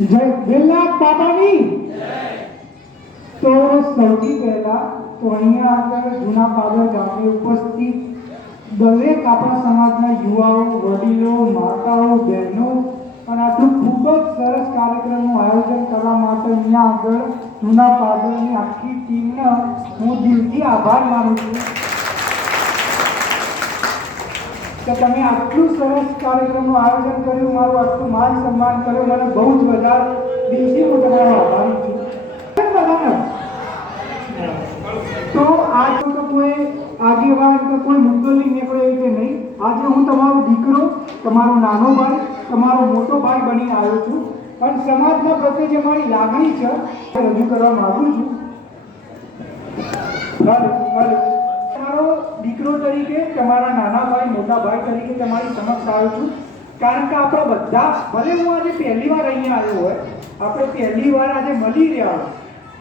જય વેલનાથ બાબાની તો સૌથી પહેલા તો અહીંયા આગળ જૂના પાદર ગામે ઉપસ્થિત દરેક આપણા સમાજના યુવાઓ, વડીલો, માતાઓ, બહેનો અને આટલું ખૂબ જ સરસ કાર્યક્રમનું આયોજન કરવા માટે અહીંયા આગળ જૂના પાદરની આખી ટીમને હું દિલથી આભાર માનું છું કે તમે આટલું સરસ કાર્યક્રમનું આયોજન કર્યું, મારું આટલું માન સન્માન કર્યું, મને બહુ જ વધારે દિલથી હું તમારો આભારી છું. તો આજ તો કોઈ આગેવાન કે કોઈ મુંગલી નીકળે એ રીતે નહીં. આજે હું તમારો દીકરો, તમારો નાનો ભાઈ, તમારો મોટો ભાઈ બની આવ્યો છું અને સમાજના પ્રત્યે જે મારી લાગણી છે એ રજૂ કરવા માંગુ છું. તમારો દીકરો તરીકે, તમારા નાના ભાઈ, મોટા ભાઈ તરીકે તમારી સમક્ષ આવ્યો છું. કારણ કે આપણે બધા, ભલે હું આજે પહેલી વાર અહીંયા આવ્યો હોય, આપણે પહેલી વાર આજે મળી રહ્યા હોય,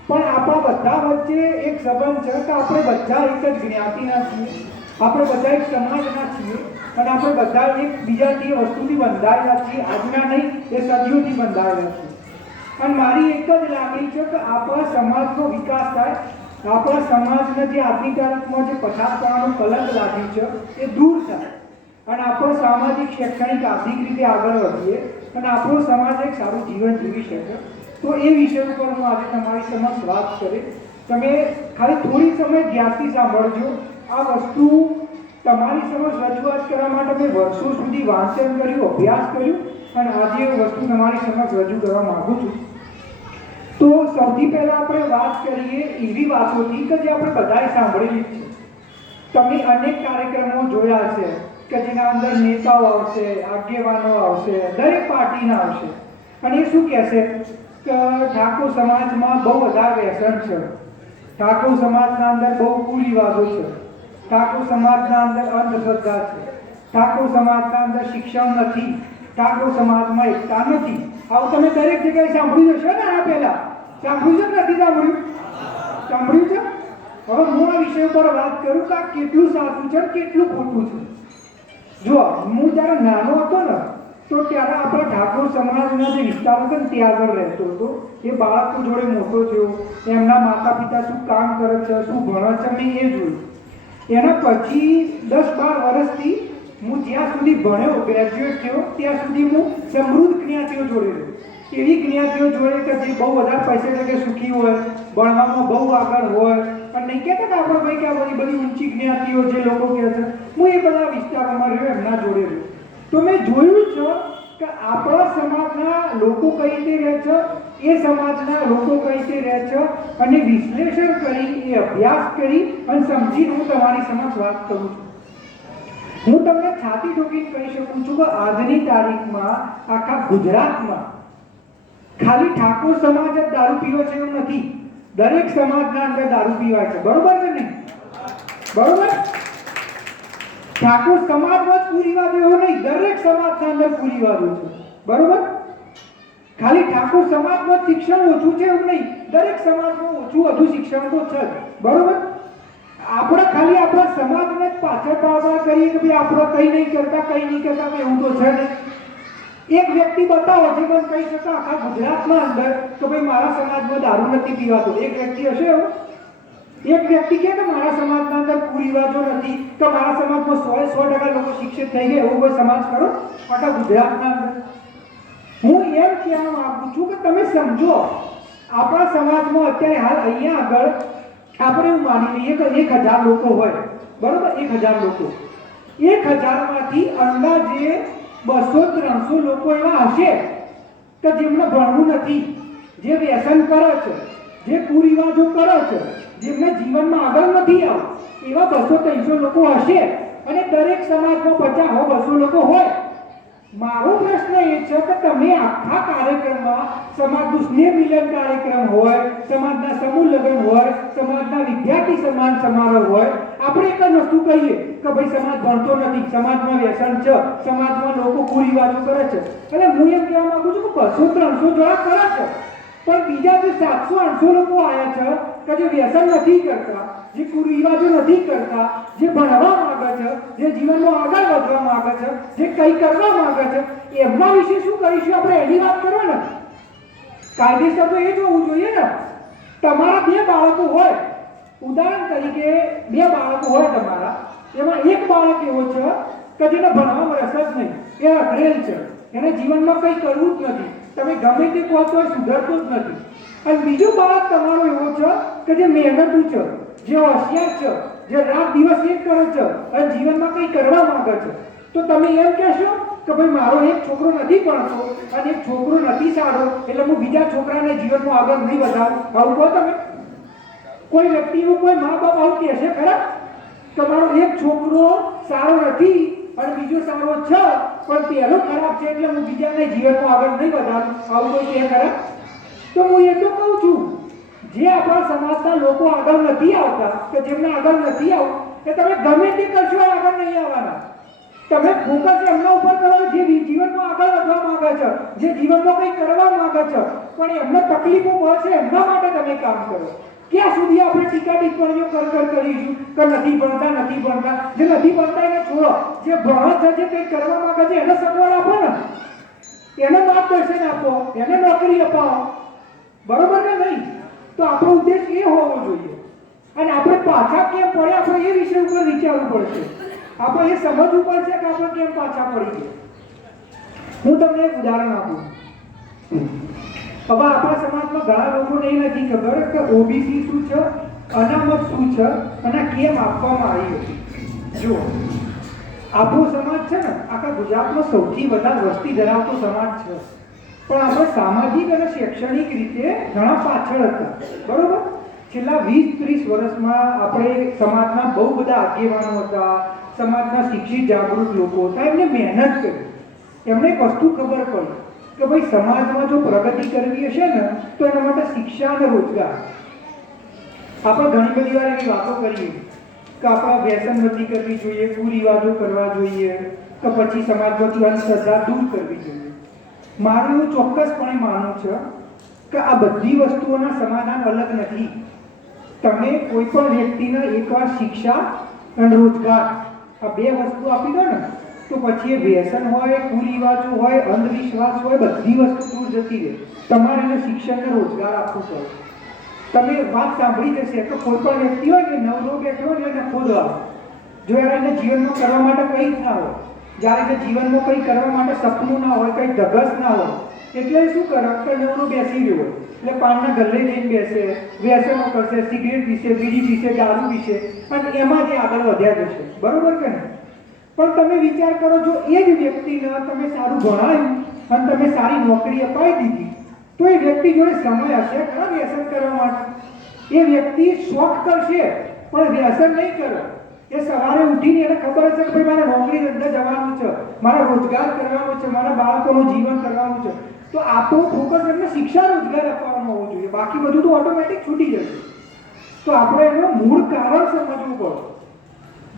પણ આપણા બધા વચ્ચે એક સંબંધ છે કે આપણે બધા એક જ જ્ઞાતિના છીએ, આપણે બધા એક સમાજના છીએ અને આપણે બધા એકબીજાથી વસ્તુથી બંધાયેલા છીએ. આજના નહીં, એ સદીઓથી બંધાયેલા છીએ. અને મારી એક જ લાગણી છે કે આપણા સમાજનો વિકાસ થાય, આપણા સમાજને જે આજની તારીખમાં જે પછાતપણાનું કલંક લાગ્યું છે એ દૂર થાય અને આપણો સામાજિક, શૈક્ષણિક, આર્થિક રીતે આગળ વધીએ અને આપણો સમાજ એક સારું જીવન જીવી શકે. તો એ વિષય ઉપર હું આજે તમારી સમક્ષ વાત કરી. તમે ખાલી થોડી સમય ધ્યાનથી સાંભળજો. આ વસ્તુ તમારી સમક્ષ રજૂઆત કરવા માટે મેં વર્ષો સુધી વાંચન કર્યું, અભ્યાસ કર્યું અને આજે એ વસ્તુ તમારી સમક્ષ રજૂ કરવા માંગુ છું. તો સૌથી પહેલા આપણે વાત કરીએ એવી વાતોથી કે જે આપણે બધાએ સાંભળેલી છે. તમે અનેક કાર્યક્રમો જોયા છે કે જેના અંદર નેતાઓ આવશે, આગેવાનો આવશે, દરેક પાર્ટીના આવશે અને એ શું કહેશે કે ઠાકોર સમાજમાં બહુ વધારે વ્યસન છે, ઠાકોર સમાજના અંદર બહુ કુરિવાજો છે, ઠાકોર સમાજના અંદર અંધશ્રદ્ધા છે, ઠાકોર સમાજના અંદર શિક્ષણ નથી, ઠાકોર સમાજમાં એકતા નથી. આવું તમે દરેક જગ્યાએ સાંભળ્યું હશે ને? આ પહેલા સાંભળ્યું છે કે નથી સાંભળ્યું? સાંભળ્યું છે. હવે હું આ વિષય ઉપર વાત કરું કે આ કેટલું સાચું છે, કેટલું ખોટું છે. જો હું જ્યારે નાનો હતો ને તો ત્યારે આપણા ઠાકોર સમાજના જે વિસ્તારો છે ને ત્યાં આગળ રહેતો હતો. એ બાળકો જોડે મોટો થયો, એમના માતા પિતા શું કામ કરે છે, શું ભણે છે, મેં એ જોયું. એના પછી 10-12 વર્ષથી હું જ્યાં સુધી ભણ્યો, ગ્રેજ્યુએટ થયો, ત્યાં સુધી હું સમૃદ્ધ જ્ઞાતિઓ જોડે રહ્યો. એવી જ્ઞાતિઓ જોડે કે જે બહુ વધારે પૈસા ટકે સુખી હોય, ભણવામાં બહુ આગળ હોય અને નહીં કહેતા કે આપણે ભાઈ કે આ બધી ઊંચી જ્ઞાતિઓ જે લોકો કહે છે, હું એ બધા વિસ્તારોમાં રહ્યો, એમના જોડે રહ્યો. તો મેં જોયું છે કે આપણા સમાજના લોકો કઈ રીતે રહે છે, એ સમાજના લોકો કઈ રીતે રહે છે અને વિશ્લેષણ કરી, એ અભ્યાસ કરી અને સમજીને હું તમારી સમક્ષ વાત કરું છું. હું તમને છાતી ઠોકીને કહી શકું છું કે આજની તારીખમાં આખા ગુજરાતમાં ખાલી ઠાકોર સમાજ જ દારૂ પીવે છે એવું નથી. દરેક સમાજના અંદર દારૂ પીવાય છે. બરોબર છે ને? બરોબર. ઠાકોર સમાજમાં જ કુરિવાજો એવો નહીં, દરેક સમાજના અંદર કુરિવાજો છે. બરોબર. ખાલી ઠાકોર સમાજમાં શિક્ષણ ઓછું છે એવું નહીં, દરેક સમાજમાં ઓછું વધુ શિક્ષણ તો છે જ. બરોબર. આપણે ખાલી આપણા સમાજને જ પાછળ પાડવા કરીએ કે ભાઈ આપણે કંઈ નહીં કરતા એવું તો છે નહીં. એક વ્યક્તિ બતાવો જે પણ કહી શકે આખા ગુજરાતમાં અંદર કે ભાઈ મારા સમાજમાં દારૂ નથી પીવાતો. એક વ્યક્તિ હશે એવું? એક વ્યક્તિ કહે કે મારા સમાજના અંદર કુરિવાજો નથી, કે મારા સમાજમાં 100% લોકો શિક્ષિત થઈ ગયા, એવો કોઈ સમાજ કરો આખા ગુજરાતના અંદર? હું એમ કહેવા માંગુ છું કે તમે સમજો, આપણા સમાજમાં અત્યારે હાલ અહીંયા આગળ આપણે એવું માની લઈએ કે 1000 લોકો હોય. બરોબર. 1000 લોકો, 1000માંથી અંદાજે 200-300 લોકો એવા હશે કે જેમને ભણવું નથી, જે વ્યસન કરે છે, જે કુરિવાજો કરે છે, જેમને જીવનમાં આગળ નથી આવતું, એવા 200-300 લોકો હશે અને દરેક સમાજમાં 50-200 લોકો હોય. મારો પ્રશ્ન એ છે કે તમે આખા કાર્યક્રમમાં સમાજનું સ્નેહ મિલન કાર્યક્રમ હોય, સમાજના સમૂહ લગ્ન હોય, સમાજના વિદ્યાર્થી સન્માન સમારોહ હોય, આપણે એક જ વસ્તુ કહીએ કે ભાઈ સમાજ ભણતો નથી, સમાજમાં વ્યસન છે, સમાજમાં લોકો કુરિવાજો કરે છે. અને હું એમ કહેવા માંગુ છું કે 200-300 જણા કરે છે, પણ બીજા જે 700-800 લોકો આવ્યા છે કે જે વ્યસન નથી કરતા, જે કુરિવાજો નથી કરતા, જે ભણવા માંગે છે, જે જીવનમાં આગળ વધવા માંગે છે, જે કંઈ કરવા માંગે છે, એમના વિશે શું કહીશું આપણે? એની વાત કરો ને. કાયદેસર તો એ જોવું જોઈએ ને. તમારા બે બાળકો હોય, ઉદાહરણ તરીકે બે બાળકો હોય તમારા, એમાં એક બાળક એવો છે કે જેને ભણવામાં રસ જ નહીં, એ અઘરેલ છે, એને જીવનમાં કંઈ કરવું જ નથી, તમે ગમે તે કહો તો સુધરતું જ નથી. અને બીજું બાળક તમારો એવો છે કે જે મહેનતુ છે, જે હોશિયાર છે, જે રાત દિવસ એક કરે છે અને જીવનમાં કંઈ કરવા માંગે છે, તો તમે એમ કહેશો કે ભાઈ મારો એક છોકરો નથી ભણતો અને એક છોકરો નથી સારો એટલે હું બીજા છોકરાને જીવનમાં આગળ નહીં વધારું, આવું કહો તમે? કોઈ વ્યક્તિ એવું, કોઈ મા બાપ આવું કહેશે ખરા? તમારો એક છોકરો સારો નથી અને બીજો સારો છે પણ પહેલો ખરાબ છે એટલે હું બીજાને જીવનમાં આગળ નહીં વધારું, આવું કોઈ કહે ખરા? તો હું એ તો કહું છું, જે આપણા સમાજના લોકો આગળ નથી આવતા કે જેમને આગળ નથી આવવું, એ તમે ગમે તે કરશો આગળ નહીં આવવાના. તમે ફોકસ એમના ઉપર કરો જે જીવનમાં આગળ વધવા માંગે છે, જે જીવનમાં કંઈ કરવા માંગે છે પણ એમને તકલીફો પડશે એમના માટે તમે કામ કરો. ક્યાં સુધી આપણે ટીકા ટિપ્પણીઓ કરીશું કે નથી ભણતા, જે નથી ભણતા એને છોડો, જે ભણે છે, જે કંઈ કરવા માંગે છે એને સગવડ આપો ને, એને માર્ગદર્શન આપો, એને નોકરી અપાવો, બરોબર કે નહીં? તો આપણો ઉદ્દેશ એ હોવો જોઈએ. અને આપણે પાછા કેમ પડે આપણે એ વિષય ઉપર વિચારવું પડશે, આપણે એ સમજવું પડશે કે આપણે કેમ પાછા પડી ગયા. હું તમને એક ઉદાહરણ આપું. હવે આપણા સમાજમાં ઘણા લોકોને એ નથી ખબર કે ઓબીસી શું છે, અનામત શું છે અને કેમ આપવામાં આવી હતી. જુઓ, આપણો સમાજ છે ને આખા ગુજરાતમાં સૌથી વધારે વસ્તી ધરાવતો સમાજ છે, પણ આપણે સામાજિક અને શૈક્ષણિક રીતે ઘણા પાછળ હતા, બરોબર? છેલ્લા 20-30 વર્ષમાં આપણે સમાજના બહુ બધા આગેવાનો હતા, સમાજના શિક્ષિત જાગૃત લોકો હતા, એમને મહેનત કરી, એમને એક વસ્તુ ખબર પડી કે ભાઈ સમાજમાં જો પ્રગતિ કરવી હશે ને તો એના માટે શિક્ષા અને રોજગાર. આપણે ઘણી બધી વાર એવી વાતો કરીએ કે આપણે વ્યસનબંધી કરવી જોઈએ, કુરિવાજો કરવા જોઈએ, કે પછી સમાજમાંથી અંધશ્રદ્ધા દૂર કરવી જોઈએ. મારું એવું ચોક્કસપણે માનવું છે કે આ બધી વસ્તુઓના સમાધાન અલગ નથી. તમે કોઈ પણ વ્યક્તિને એકવાર શિક્ષા અને રોજગાર આ બે વસ્તુ આપી દો ને તો પછી એ વ્યસન હોય, કુરિવાજો હોય, અંધવિશ્વાસ હોય, બધી વસ્તુ દૂર જતી રહે. તમારે એને શિક્ષણ અને રોજગાર આપવું પડે. તમે વાત સાંભળી જશે કે કોઈ પણ વ્યક્તિ હોય ને નવરો બેઠો હોય એને ખોદવા, જો એને જીવનમાં કરવા માટે કંઈ જ ના હોય, જ્યારે એને જીવનમાં કંઈ કરવા માટે સપનું ના હોય, કંઈ ધગસ ના હોય, એટલે શું કરે કે નવરો બેસી રહ્યો હોય એટલે પાનના ગલ્લે જઈને બેસે, વ્યસનો કરશે, સિગરેટ પીશે, બીડી પીશે, દારૂ પીશે અને એમાં જે આગળ વધ્યા જશે, બરોબર કે નહીં? પણ તમે વિચાર કરો, જો એ જ વ્યક્તિને તમે સારું ભણાવ્યું અને તમે સારી નોકરી અપાવી દીધી તો એ વ્યક્તિ જોડે સમય હશે ખરા વ્યસન કરવા માટે? એ વ્યક્તિ શોખ કરશે પણ વ્યસન નહીં કરે. એ સવારે ઉઠીને એને ખબર હશે કે ભાઈ મારે નોકરી ધંધા જવાનું છે, મારે રોજગાર કરવાનો છે, મારા બાળકોનું જીવન કરવાનું છે, તો આપણો ફોકસ એમને શિક્ષા રોજગાર આપવાનો હોવો જોઈએ, બાકી બધું તો ઓટોમેટિક છૂટી જશે. તો આપણે એનું મૂળ કારણ સમજવું પડે.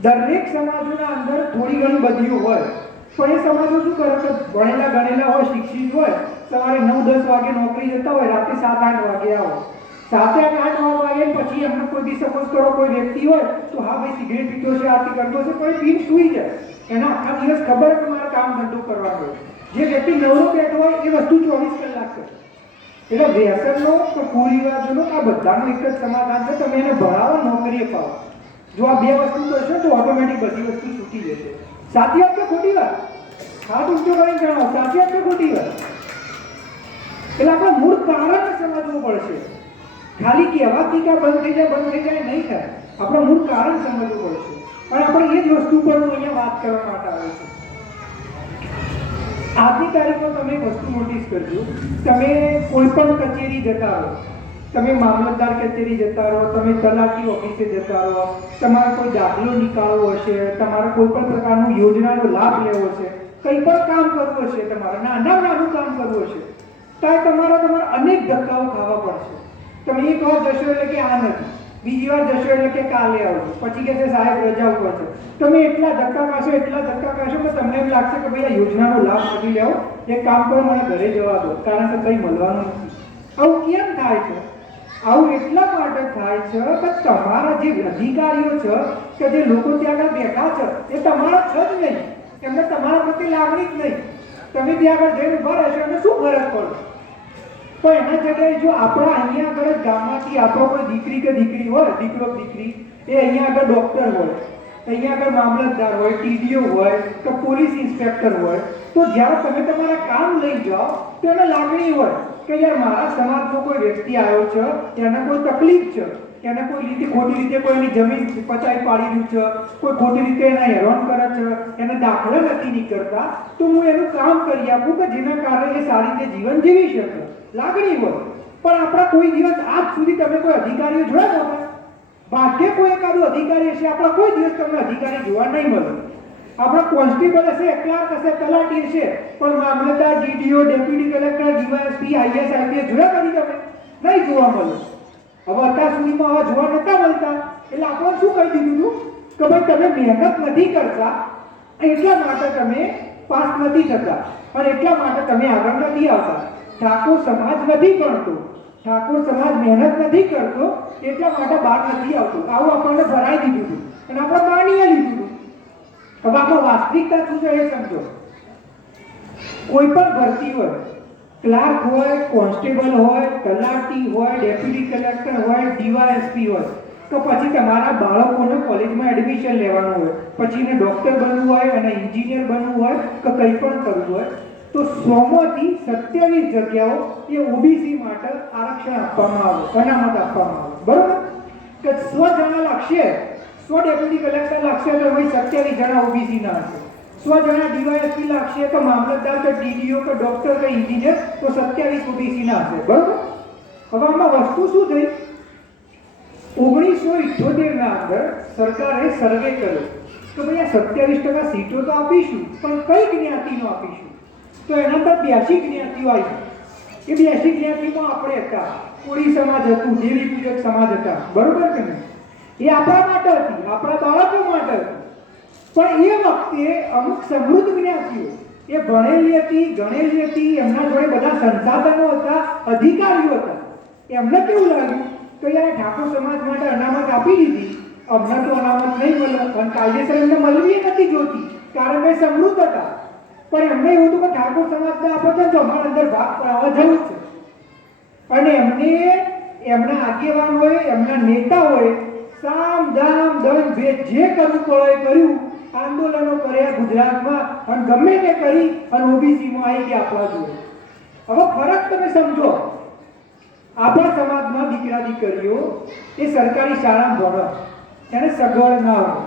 દરેક સમાજોના અંદર થોડી ઘણી બદલીઓ હોય, પણ એ સમાજો શું કરે કે ભણેલા ગણેલા હોય, શિક્ષિત હોય, સવારે 9-10 વાગે નોકરી જતા હોય, રાતે 7-8 વાગે આવે. 7-8 વાગે પછી એમને કોઈ બી સપોઝ કરો કોઈ વ્યક્તિ હોય તો હા ભાઈ સિગરેટ પીતો છે, આરતી કરતો છે, કોઈ પીને સૂઈ જાય. એના આખા દિવસ ખબર કે મારે કામ ધંધો કરવાનો. જે વ્યક્તિ નવરો બેઠો હોય એ વસ્તુ 24 કલાક કરે. એટલે વ્યસનનો કે કુરિવાજોનો આ બધાનો એક જ સમાધાન છે, તમે એને ભણાવો, નોકરી અપાવો. જો આ બે વસ્તુ કરશો તો ઓટોમેટિક બધી વસ્તુ છૂટી જશે. સાચી વાત કે ખોટી વાત? હાથ ઊંચો કરીને જણાવો, સાચી વાત કે ખોટી વાત? એટલે આપણે મૂળ કારણ સમજવું પડશે. ખાલી કહેવાથી કે બંધ થઈ જાય નહીં થાય. આપણે મૂળ કારણ સમજવું પડશે. અને આપણે એ જ વસ્તુ પર હું અહીંયા વાત કરવા માટે આવ્યો છું. આજની તારીખમાં તમે એક વસ્તુ નોટિસ કરજો, તમે કોઈ પણ કચેરી જતા રહો, તમે મામલતદાર કચેરી જતા રહો, તમે તલાટી ઓફિસે જતા રહો, તમારે કોઈ દાખલો નીકાળવો હશે, તમારે કોઈ પણ પ્રકારનું યોજનાનો લાભ લેવો છે, કંઈ પણ કામ કરવું હશે, તમારે નાનું કામ કરવું હશે, ત્યારે તમારે અનેક ધક્કાઓ ખાવા પડશે. તમે એક વાર જશો એટલે કે આ નથી, બીજી વાર જશો એટલે કે કાલે આવજો, પછી કે સાહેબ રજા ઉપર છે. તમે એટલા ધક્કા ખાશો કે તમને એમ લાગશે કે ભાઈ આ યોજનાનો લાભ નથી લેવો, એક કામ કરો મને ઘરે જવા દો, કારણ કે કંઈ મળવાનું નથી. આવું કેમ થાય છે? આવું એટલા માટે થાય છે કે તમારા જે અધિકારીઓ છે કે જે લોકો ત્યાં આગળ બેઠા છે એ તમારા છે જ નહીં, એમને તમારા પ્રત્યે લાગણી જ નહીં. તમે ત્યાં આગળ જઈને ઉભા રહેશો એમને શું ફરક પડે? પણ એના જગ્યાએ જો આપણા અહીંયા આગળ જ ગામમાંથી આપણો કોઈ દીકરી કે દીકરી હોય, દીકરો કે દીકરી, એ અહીંયા આગળ ડૉક્ટર હોય, અહીંયા આગળ મામલતદાર હોય, ટીડીઓ હોય કે પોલીસ ઇન્સ્પેક્ટર હોય, તો જ્યારે તમે તમારા કામ લઈ જાઓ તો એને લાગણી હોય કે યાર મારા સમાજનો કોઈ વ્યક્તિ આવ્યો છે, એને કોઈ તકલીફ છે, એને કોઈ રીતે ખોટી રીતે કોઈની જમીન પચાવી પાડી રહ્યું છે, કોઈ ખોટી રીતે એને હેરાન કરે છે, એને દાખલા નથી નીકળતા, તો હું એનું કામ કરી આપું કે જેના કારણે એ સારી રીતે જીવન જીવી શકે, લાગણી હોય. પણ આપણા કોઈ દિવસ આજ સુધી તમે કોઈ અધિકારીઓ જોયા નહોતા? ભાગ્ય કોઈ એકાદો અધિકારી હશે, આપણા કોઈ દિવસ તમને અધિકારી જોવા નહીં મળે. આપણા કોન્સ્ટેબલ હશે, ક્લાર્ક હશે, તલાટી હશે, પણ મામલતદાર, DDO, deputy collector, DYSP, IAS, IPS જોયા કદી તમે? નહીં જોવા મળે. હવે અત્યાર સુધીમાં આવા જોવા નતા મળતા, એટલે આપણે શું કહી દીધું હતું કે ભાઈ તમે મહેનત નથી કરતા, એટલા માટે તમે પાસ નથી થતા અને એટલા માટે તમે આગળ નથી આવતા. ઠાકોર સમાજ નથી ભણતો, ઠાકોર સમાજ મહેનત નથી કરતો, એટલા માટે બહાર નથી આવતો. આવું આપણને ભરાઈ દીધું હતું અને આપણે માની લીધું હતું. હવે આપણે વાસ્તવિકતા શું છે એ સમજો. કોઈ પણ ભરતી હોય, ક્લાર્ક હોય, કોન્સ્ટેબલ હોય, તલાટી હોય, ડેપ્યુટી કલેક્ટર હોય, ડીવાયએસપી હોય, તો પછી તમારા બાળકોને કોલેજમાં એડમિશન લેવાનું હોય, પછી એને ડૉક્ટર બનવું હોય અને એન્જિનિયર બનવું હોય કે કંઈ પણ કરવું હોય, તો 100માંથી 27 જગ્યાઓ એ ઓબીસી માટે આરક્ષણ આપવામાં આવે, અનામત આપવામાં આવે. બરોબર? કે 100 જણા લાગશે, 100 ડેપ્યુટી કલેક્ટર લાગશે તો ભાઈ 27 જણા ઓબીસી ના હશે. 100 જણા ડીવાયએસપી લાગશે તો મામલતદાર કે ડીડીઓ કે ડોક્ટર કે એન્જિનિયર તો 27 ઓબીસી ના હશે. બરોબર? હવે આમાં વસ્તુ શું થઈ? 1978 ના અંદર સરકારે સર્વે કર્યો કે ભાઈ આ 27% સીટો તો આપીશું, પણ કઈ જ્ઞાતિનો આપીશું? તો એના પર 82 જ્ઞાતિઓ આવી. એ 82 જ્ઞાતિમાં આપણે હતા, કોળી સમાજ હતું, દેવી પૂજક સમાજ હતા. બરોબર કે નહીં? એ આપણા માટે હતી, આપણા બાળકો માટે હતી. પણ એ વખતે અમુક સમૃદ્ધ જ્ઞાતિઓ એ ભણેલી હતી, ગણેલી હતી, એમના જોડે બધા સંસાધનો હતા, અધિકારીઓ હતા. એમને કેવું લાગ્યું કે યાર ઠાકોર સમાજ માટે અનામત આપી દીધી, અમને તો અનામત નહીં મળે, અને કાયદેસર એમને મળવી નથી જોતી કારણ કે સમૃદ્ધ હતા. પણ એમને એવું હતું કે ઠાકોર સમાજને આપો છે તો અમારા અંદર ભાગ પડાવવા જવું છે. અને એમના આગેવાનોએ, એમના નેતાઓએ સામ દામ દમ ભેદ જે કરવું પડે કર્યું, આંદોલનો કર્યા ગુજરાતમાં, અને ગમે તે કરી અને ઓબીસીમાં આવી ગયા આપણા જોડે. હવે ફરક તમે સમજો. આપણા સમાજમાં દીકરા દીકરીઓ એ સરકારી શાળામાં ભણે, એને સગવડ ના હોય.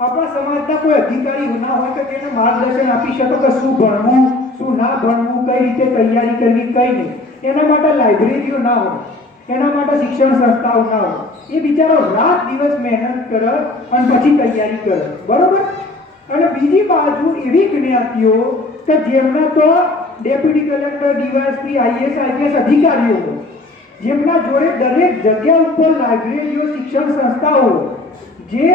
આપણા સમાજના કોઈ અધિકારી ના હોય કે તેને માર્ગદર્શન આપી શકે કે શું ભણવું, શું ના ભણવું, કઈ રીતે તૈયારી કરવી, કઈ નહીં. એના માટે લાઇબ્રેરીઓ ના હોય, એના માટે શિક્ષણ સંસ્થાઓ ના હોય. એ બિચારો રાત દિવસ મહેનત કરે અને પછી તૈયારી કરે. બરોબર? અને બીજી બાજુ એવી જ્ઞાતિઓ કે જેમના તો deputy collector, DYSP, IAS, IPS અધિકારીઓ હોય, જેમના જોડે દરેક જગ્યા ઉપર લાઇબ્રેરીઓ, શિક્ષણ સંસ્થાઓ, જે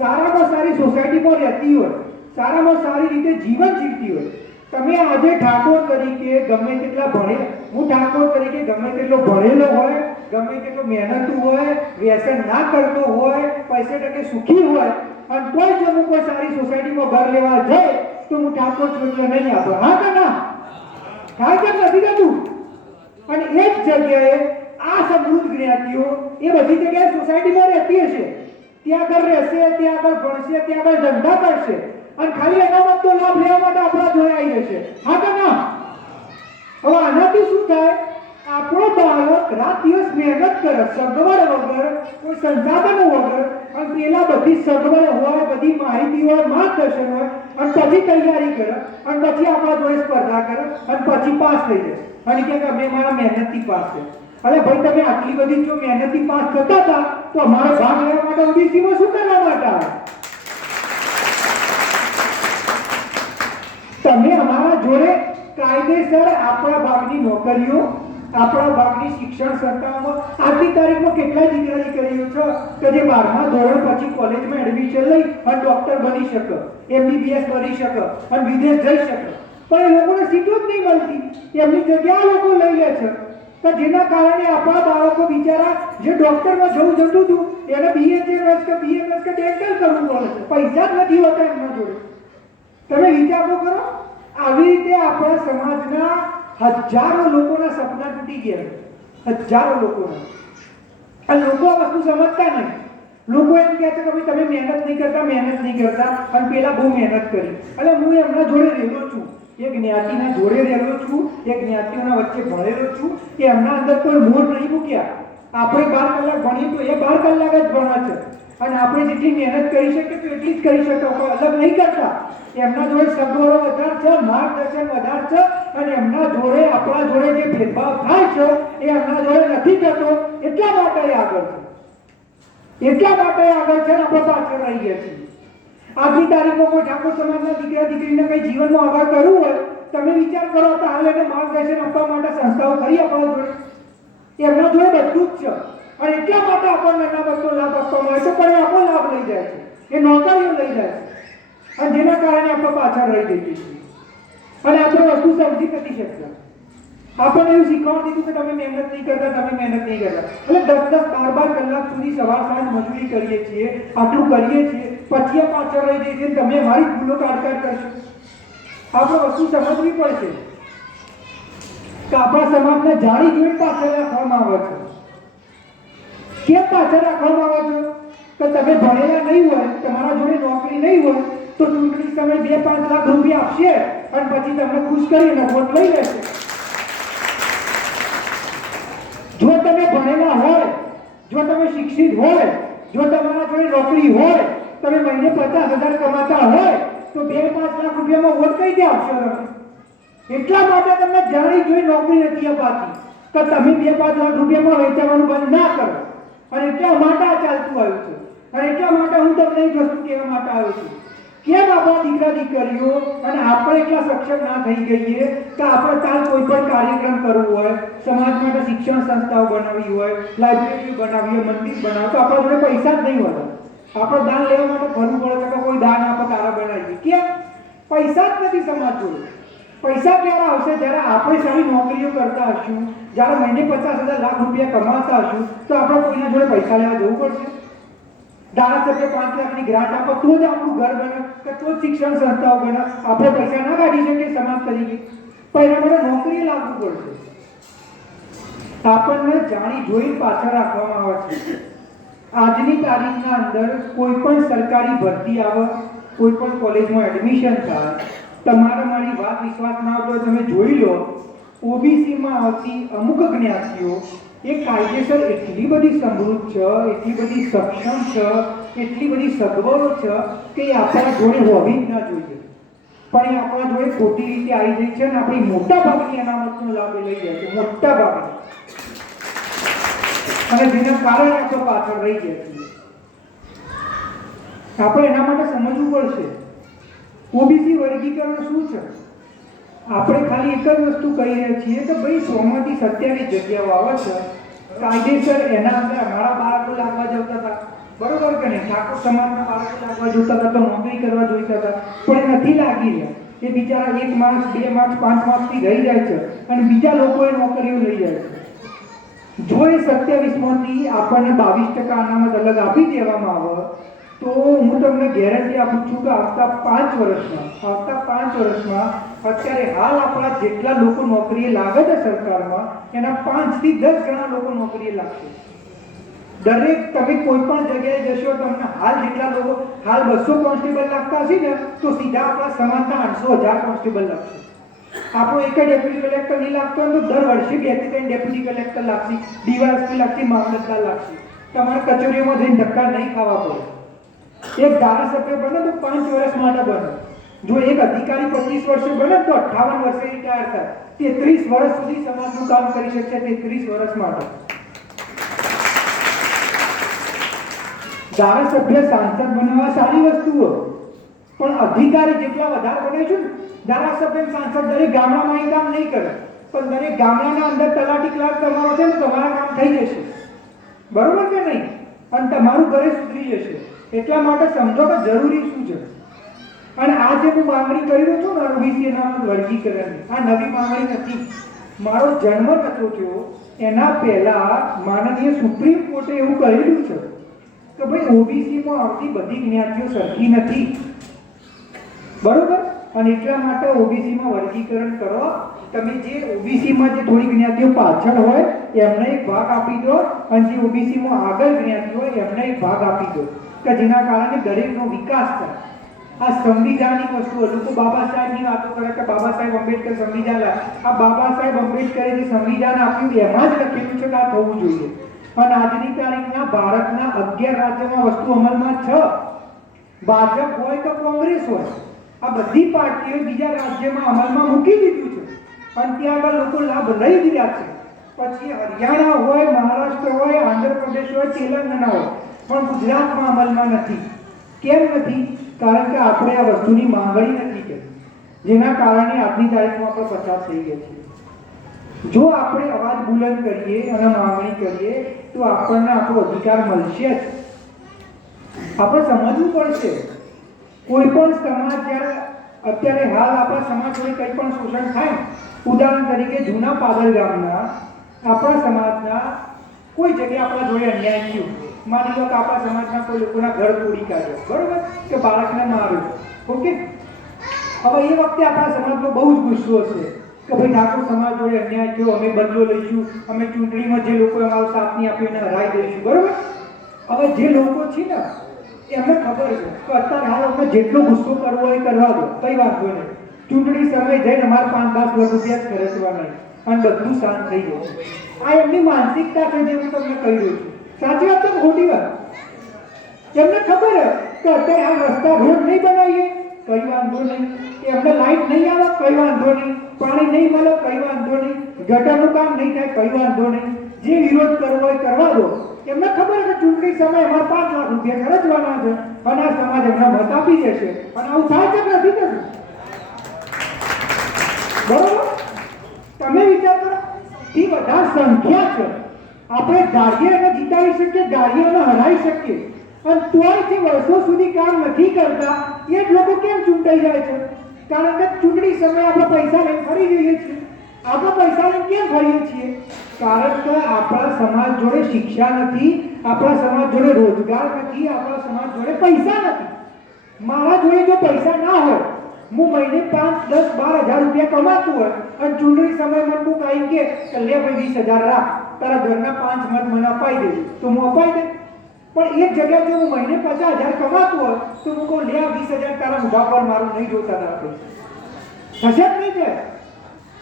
સારામાં સારી સોસાયટીમાં રહેતી હોય, સારામાં સારી રીતે જીવન જીવતી હોય. તમે આજે ઠાકોર તરીકે ગમે તેટલા ભણે, હું ઠાકોર તરીકે ગમે તેટલો ભણેલો હોય, ગમે તેટલો મહેનતુ હોય, વ્યસન ના કરતો હોય, પૈસે ટકે સુખી હોય, અને તોય જો હું કોઈ સારી સોસાયટીમાં ઘર લેવા જાય તો હું ઠાકોર છું એટલે નહીં આપો. હા કે ના? થાય કે નથી થતું? અને એ જ જગ્યાએ આ સમૃદ્ધ જ્ઞાતિઓ એ બધી જગ્યાએ સોસાયટીમાં રહેતી હશે, ત્યાં આગળ રહેશે, ત્યાં આગળ ભણશે, ત્યાં આગળ ધંધા કરશે, અને ખાલી અનામતનો લાભ લેવા માટે આપણા જોડે આવી જશે. હા કે ના? હવે આનાથી શું થાય? આપણો બાળક રાત દિવસ મહેનત કરે, સગવડ વગર, કોઈ સંસાધનો વગર, અને પેલા બધી સગવડ હોય, બધી માહિતી હોય, માર્ગદર્શન હોય, અને પછી તૈયારી કરે, અને પછી આપણા જોડે સ્પર્ધા કરે, અને પછી પાસ થઈ જાય અને કે અમે મારા મહેનતથી પાસ છે. અરે ભાઈ, તમે આટલી બધી જો મહેનતથી પાસ થતા હતા તો અમારો ભાગ લેવા માટે ઓબીસીમાં શું કરવા માટે આવે? તમે અમારા જોડે કાયદેસર આપણા ભાગની નોકરીઓ, આપણા ભાગની શિક્ષણ સંસ્થાઓમાં આજની તારીખમાં કેટલા દીકરા દીકરીઓ છે કે જે 12મા ધોરણ પછી કોલેજમાં એડમિશન લઈ અને ડોક્ટર બની શકે, એમબીબીએસ બની શકે અને વિદેશ જઈ શકે, પણ એ લોકોને સીટો જ નહીં મળતી. એમની જગ્યા લોકો લઈ લે છે, કે જેના કારણે આપણા બાળકો બિચારા જે ડોક્ટરમાં જવું જતું હતું એને બીએચએમએસ કે બીએમએસ કે ડેન્ટલ કરવું પડે છે, પૈસા જ નથી હોતા એમના જોડે. તમે વિચારો કરો, આવી રીતે આપણા સમાજના હજારો લોકોના સપના તૂટી ગયા, હજારો લોકોના. અને લોકો આ વસ્તુ સમજતા નહીં. લોકો એમ કહે છે કે ભાઈ તમે મહેનત નહીં કરતા, અને પેલા બહુ મહેનત કરી. એટલે હું એમના જોડે રહેલો છું, એક જ્ઞાતિના જોડે રહેલો છું, એક જ્ઞાતિઓના વચ્ચે ભણેલો છું, કે એમના અંદર કોઈ મોર નહીં મૂક્યા. આપણે 12 કલાક ભણીએ તો એ 12 કલાક જ ભણવા છે, અને આપણે જેટલી મહેનત કરી શકીએ તો એટલી જ કરી શકીએ, કોઈ અલગ નહીં કરતા. એમના જોડે સગવડો વધારે છે, માર્ગદર્શન વધારે છે, અને એમના જોડે આપણા જોડે જે ભેદભાવ થાય છે એ એમના જોડે નથી થતો. એટલા માટે આગળ છે, આપણે પાછળ રહી ગયા છીએ. આજની તારીખમાં કોઈ ઠાકોર સમાજના દીકરા દીકરીને કઈ જીવનમાં આગળ કરવું હોય, તમે વિચાર કરો તો હાલ એને માર્ગદર્શન આપવા માટે સંસ્થાઓ ખરી આપણા જોડે? એમના જોડે બધું જ છે, અને એટલા માટે આપણને એના બધો લાભ આપવામાં આવે છે, પણ એ આપણો લાભ લઈ જાય છે, એ નોકરીઓ લઈ જાય છે, અને જેના કારણે આપણે પાછળ રહી જઈએ છીએ, અને આપણે વસ્તુ સમજી નથી શકતા. આપણને એવું શીખવાડી દીધું કે તમે મહેનત નહીં કરતા, એટલે 10-10, 12-12 કલાક સુધી સવાર સાંજ મજૂરી કરીએ છીએ, આટલું કરીએ છીએ, પછી પાછળ રહી જઈએ છીએ. તમે મારી ભૂલો કાઢ કરશો. આપણે વસ્તુ સમજવી પડશે કે આપણા સમાજને જાણી જોઈને પાછળ રાખવામાં આવે છે. કેમ પાછળ રાખવામાં આવે છે? કે તમે ભણેલા નહીં હોય, તમારા જોડે નોકરી નહીં હોય, તો ચૂંટણી સમય 2-5 લાખ રૂપિયા આપશે, અને પછી તમને ખુશ કરીને વોટ લઈ લેશે. જો તમે ભણેલા હોય, જો તમે શિક્ષિત હોય, જો તમારા જોડે નોકરી હોય, તમે મહિને 50,000 કમાતા હોય, તો 2-5 લાખ રૂપિયામાં વોટ કઈ દે આપશો તમે? એટલા માટે તમને જાણી જોઈ નોકરી નથી અપાતી કે તમે 2-5 લાખ રૂપિયામાં વેચાવાનું બંધ ના કરો. અને એટલા માટે આ ચાલતું આવ્યું છે, અને એટલા માટે હું તમને એક વસ્તુ કહેવા માટે આવ્યો છું. કેમ આપણા દીકરા દીકરીઓ અને આપણે એટલા સક્ષમ ના થઈ ગઈએ કે આપણે કાલ કોઈ પણ કાર્યક્રમ કરવો હોય, સમાજ માટે શિક્ષણ સંસ્થાઓ બનાવવી હોય, લાઇબ્રેરી બનાવવી હોય, મંદિર બનાવવું, તો આપણા જોડે પૈસા જ નહીં હોતા. આપણે દાન લેવા માટે ફરવું પડે છે કે કોઈ દાન આપે તારા બનાવી. કેમ? પૈસા જ નથી સમાજ જોડે. પૈસા ક્યારે આવશે? જ્યારે આપણે સારી નોકરીઓ કરતા હશું, જ્યારે મહિને 50,000 લાખ રૂપિયા કમાતા હશું, તો આપણે કોઈના જોડે પૈસા લેવા જવું પડશે? ધારાસભ્ય 5 લાખની ગ્રાન્ટ આપો તો જ આપણું ઘર બને, કે તો જ શિક્ષણ સંસ્થાઓ બને. આપણે પૈસા ના કાઢી શકીએ સમાજ તરીકે, પણ એના માટે નોકરી લાગવું પડશે. આપણને જાણી જોઈ પાછળ રાખવામાં આવે છે. આજની તારીખના અંદર કોઈ પણ સરકારી ભરતી આવે, કોઈ પણ કોલેજમાં એડમિશન થાય, તમારે મારી વાત વિશ્વાસ ના આવતો તમે જોઈ લો, ઓબીસીમાં આવતી અમુક જ્ઞાતિઓ એ કાયદેસર એટલી બધી સમૃદ્ધ છે, એટલી બધી સક્ષમ છે, એટલી બધી સગવડો છે કે એ આપણા જોડે હોવી જ ના જોઈએ, પણ એ આપણા જોડે ખોટી રીતે આવી જાય છે, અને આપણી મોટા ભાગની અનામતનો લાભ લઈ જાય છે, મોટા ભાગની. અને જેના કારણે આપણે પાછળ રહી જાય છે. આપણે એના માટે સમજવું પડશે ઓબીસી વર્ગીકરણ શું છે. આપણે ખાલી એક જ વસ્તુ કહી રહ્યા છીએ કે ભાઈ 100 માંથી 27 જગ્યાઓ આવે છે, કાયદેસર એના અંદર અમારા બાળકો લાગવા જતા હતા, બરોબર કે નહીં? ઠાકોર સમાજના બાળકો લાગવા જોતા હતા, તો નોકરી કરવા જોઈતા હતા, પણ એ નથી લાગી રહ્યા. એ બિચારા 1 માર્ક્સ 2 માર્ક્સ 5 માર્ક્સથી રહી જાય છે, અને બીજા લોકો એ નોકરીઓ લઈ જાય છે. જો એ 27 માંથી આપણને 22% અનામત અલગ આપી દેવામાં આવે, તો હું તમને ગેરંટી આપું છું કે આવતા 5 વર્ષમાં અત્યારે હાલ આપણા જેટલા લોકો નોકરીએ લાગે છે સરકારમાં, એના 5 થી 10 ગણા લોકો નોકરીએ લાગશે. દરેક તમે કોઈ પણ જગ્યાએ જશો, તમને હાલ જેટલા લોકો હાલ 200 કોન્સ્ટેબલ લાગતા હશે ને, તો સીધા આપણા સમાજના 800,000 કોન્સ્ટેબલ લાગશે. આપણો એક ડેપ્યુટી કલેક્ટર નહીં લાગતો હોય તો દર વર્ષે 2 થી 3 ડેપ્યુટી કલેક્ટર લાગશે, ડીવાયએસપી લાગશે, મામલતદાર લાગશે. તમારે કચેરીઓમાં જઈને ધક્કા નહીં ખાવા પડે. એક ધારાસભ્ય બને તો 5 વર્ષ માટે બને. જો એક અધિકારી 25 વર્ષે બને તો 58 વર્ષે રિટાયર થાય. 33 વર્ષ સુધી સમાજનું કામ કરી શકશે, 33 વર્ષ માટે. ધારાસભ્ય સાંસદ બનવા સારી વસ્તુઓ, પણ અધિકારી જેટલા વધારે બનાવીશું ને, ધારાસભ્ય સાંસદ દરેક ગામડામાં એ કામ નહીં કરે, પણ દરેક ગામડાના અંદર તલાટી ક્લાર્ક તમારો છે ને, તમારા કામ થઈ જશે, બરોબર કે નહીં? અને તમારું ઘરે સુધરી જશે. એટલા માટે સમજો કે જરૂરી શું છે. અને આ જે હું માંગણી કરી રહ્યો છું ને ઓબીસી અનામત વર્ગીકરણની, આ નવી માંગણી નથી. મારો જન્મ નતો થયો એના પહેલા માનનીય સુપ્રીમ કોર્ટે એવું કહેલું છે કે ભાઈ ઓબીસીમાં આવતી બધી જ્ઞાતિઓ સરખી નથી, બરોબર? અને એટલા માટે ઓબીસીમાં વર્ગીકરણ કરો. તમે જે ઓબીસીમાં જે થોડી જ્ઞાતિઓ પાછળ હોય એમને એક ભાગ આપી દો, અને જે ઓબીસીમાં આગળ જ્ઞાતિ હોય એમને એક ભાગ આપી દો, કે જેના કારણે દરેકનો વિકાસ થાય. આ સંવિધાનિક વસ્તુ લોકો બાબા સાહેબની વાતો કરે કે બાબા સાહેબ આંબેડકર સંવિધાન આ બાબા સાહેબ આંબેડકરે જે સંવિધાન આપ્યું એમાં જ લખેલું છે કે આ થવું જોઈએ. અને આજની તારીખના ભારતના 11 રાજ્યોમાં વસ્તુ અમલમાં છે. ભાજપ હોય કે કોંગ્રેસ હોય, આ બધી પાર્ટીઓ બીજા રાજ્યમાં અમલમાં મૂકી દીધું છે અને ત્યાં આગળ લોકો લાભ લઈ રહ્યા છે. પછી હરિયાણા હોય, મહારાષ્ટ્ર હોય, આંધ્રપ્રદેશ હોય, તેલંગાણા હોય, પણ ગુજરાતમાં અમલમાં નથી. કેમ નથી? કારણ કે આપણે આ વસ્તુની માંગણી નથી કરી, જેના કારણે આજની તારીખમાં આપણે પસાર થઈ ગયા છીએ. જો આપણે અવાજ બુલંદ કરીએ અને માંગણી કરીએ તો આપણને આપણો અધિકાર મળશે જ. આપણે સમજવું પડશે. કોઈ પણ સમાજ જ્યારે અત્યારે હાલ આપણા સમાજ જોડે કંઈ પણ શોષણ થાય, ઉદાહરણ તરીકે જૂના પાદર ગામના આપણા સમાજના કોઈ જગ્યાએ આપણા જોડે અન્યાય થયું, માની લો કે આપણા સમાજના કોઈ લોકોના ઘર તોડી કાઢ્યો, બરોબર, કે બાળકને માર્યો, ઓકે. હવે એ વખતે આપણા સમાજનો બહુ જ ગુસ્સો હશે કે ભાઈ ઠાકોર સમાજ જોડે અન્યાય થયો, અમે બદલો લઈશું, અમે ચૂંટણીમાં જે લોકો અમારો સાથ નહીં આપ્યો એને હરાવી દઈશું, બરોબર. હવે જે લોકો છે ને એમને ખબર છે કે અત્યારે હાલ અમને જેટલો ગુસ્સો કરવો હોય કરવા દો, કઈ વાંધો નહીં. ચૂંટણી સમય જઈને અમારે 5-10 લાખ રૂપિયા જ ખર્ચવા નહીં અને બધું શાંત થઈ જશે. આ એમની માનસિકતા છે જે હું તમને કહી રહ્યો છું. સાચી વાત છે કે ખોટી વાત? એમને ખબર કે અત્યારે આ રસ્તા રોડ નહીં બનાવીએ, કઈ વાંધો નહીં. એમને લાઈટ નહીં આવે, કઈ વાંધો નહીં. પાણી નહીં મળે, કઈ વાંધો નહીં. ગટરનું કામ નહીં થાય, કઈ વાંધો નહીં. જે વિરોધ કરવો હોય કરવા દો. એમને ખબર કે ચૂંટણી સમયે અમારે 5 લાખ રૂપિયા ખર્ચવાના છે અને આ સમાજ એમને મત આપી દેશે. અને આવું થાય છે કે નથી થતું? બરોબર? તમે વિચાર કરો, એ બધા સંખ્યા છે. આપણે ધારીએ અને જીતાવી શકીએ, ધારીએ અને હરાવી શકીએ, અને તોય જે વર્ષો સુધી કામ નથી કરતા એ જ લોકો કેમ ચૂંટાઈ જાય છે? કારણ કે ચૂંટણી સમયે આપણે પૈસા લઈને ફરી જઈએ છીએ. આપણે પૈસા લઈને કેમ ફરીએ છીએ? કારણ કે આપણા સમાજ જોડે શિક્ષા નથી, આપણા સમાજ જોડે રોજગાર નથી, આપણા સમાજ જોડે પૈસા નથી. મારા જોડે જો પૈસા ના હોય, હું મહિને 5, 10, 12 હજાર રૂપિયા કમાતું હોય અને ચૂંટણી સમય મને તું કહી કે લે ભાઈ 20,000 રાખ, તારા ઘરના 5 મત મને અપાઈ દે, તો હું અપાઈ દે. પણ એક જગ્યાએ જો હું મહિને 50,000 કમાતું હોય તો હું કહું લે 20,000 તારા મોઢા પર મારું નહીં જોતા તારા પૈસા. થશે જ નહીં છે.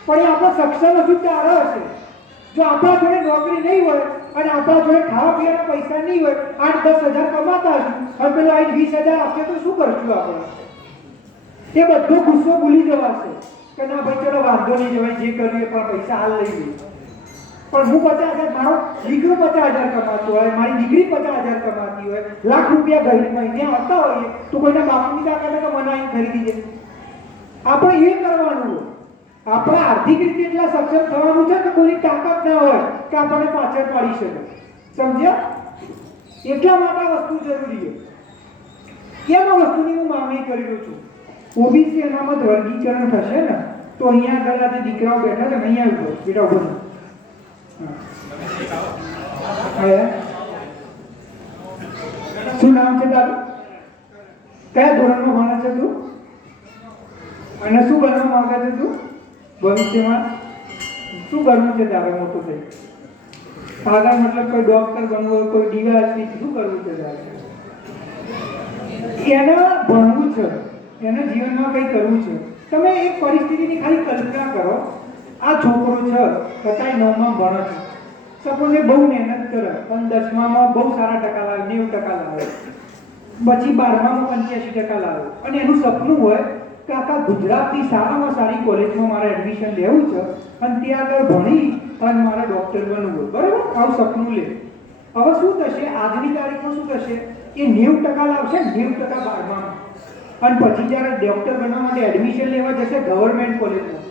પણ એ આપણો સક્ષમ હજુ ત્યારે હશે જો આપણા જોડે નોકરી નહીં હોય અને આપણા જોડે ખાવા પીવાના પૈસા નહીં હોય, 8-10 હજાર કમાતા હશું અને પેલો 20,000 આપશે તો શું કરશું આપણે? એ બધો ગુસ્સો ભૂલી જવાશે કે ના ભાઈ ચલો વાંધો નહીં, જવાય જે કર્યું એ પણ પૈસા હાલ લઈ લઈએ. પણ હું 50,000, મારો દીકરો 50,000 કમાતો હોય, મારી દીકરી 50,000 કમાતી હોય, લાખ રૂપિયા ઘરે મહિને આવતા હોઈએ તો કોઈના બાપુની તાકાત કે મનાઈ ખરીદી દે. આપણે એ કરવાનું હોય. આપણે આર્થિક રીતે એટલા સક્ષમ થવાનું છે કે કોઈની તાકાત ના હોય કે આપણને પાછળ પાડી શકે. સમજ્યા? એટલા માટે આ વસ્તુ જરૂરી છે. કેમ આ વસ્તુની હું માંગણી કરી રહ્યો છું? ઓબીસી અનામત વર્ગીકરણ થશે ને તો અહીંયા આગળ જે દીકરાઓ બેઠા છે અહીંયા ઉભો બેટા ઉભો શું નામ છે તારું? કયા ધોરણમાં ભણે છે તું? અને શું બનવા માંગે છે તું ભવિષ્યમાં? શું કરવું છે તારે મોટું થઈ? આગળ મતલબ કોઈ ડોક્ટર બનવું હોય, કોઈ ડીવાયએસપી, શું કરવું છે તારે? એને ભણવું છે, એને જીવનમાં કંઈ કરવું છે. તમે એક પરિસ્થિતિની ખાલી કલ્પના કરો. આ છોકરો છે છતાંય 9માં ભણે છે, સપોઝ બહુ મહેનત કરે પણ 10મામાં બહુ સારા ટકા લાવે, 90% લાવે, પછી 12મામાં 85% લાવે અને એનું સપનું હોય કે આખા ગુજરાતની સારામાં સારી કોલેજમાં મારે એડમિશન લેવું છે અને ત્યાં આગળ ભણી અને મારે ડૉક્ટર બનવું હોય, બરાબર? આવું સપનું લે. હવે શું થશે? આજની તારીખમાં શું થશે? એ 90% લાવશે, 90% 12મામાં, અને પછી જ્યારે ડૉક્ટર બનવા માટે એડમિશન લેવા જશે ગવર્મેન્ટ કોલેજમાં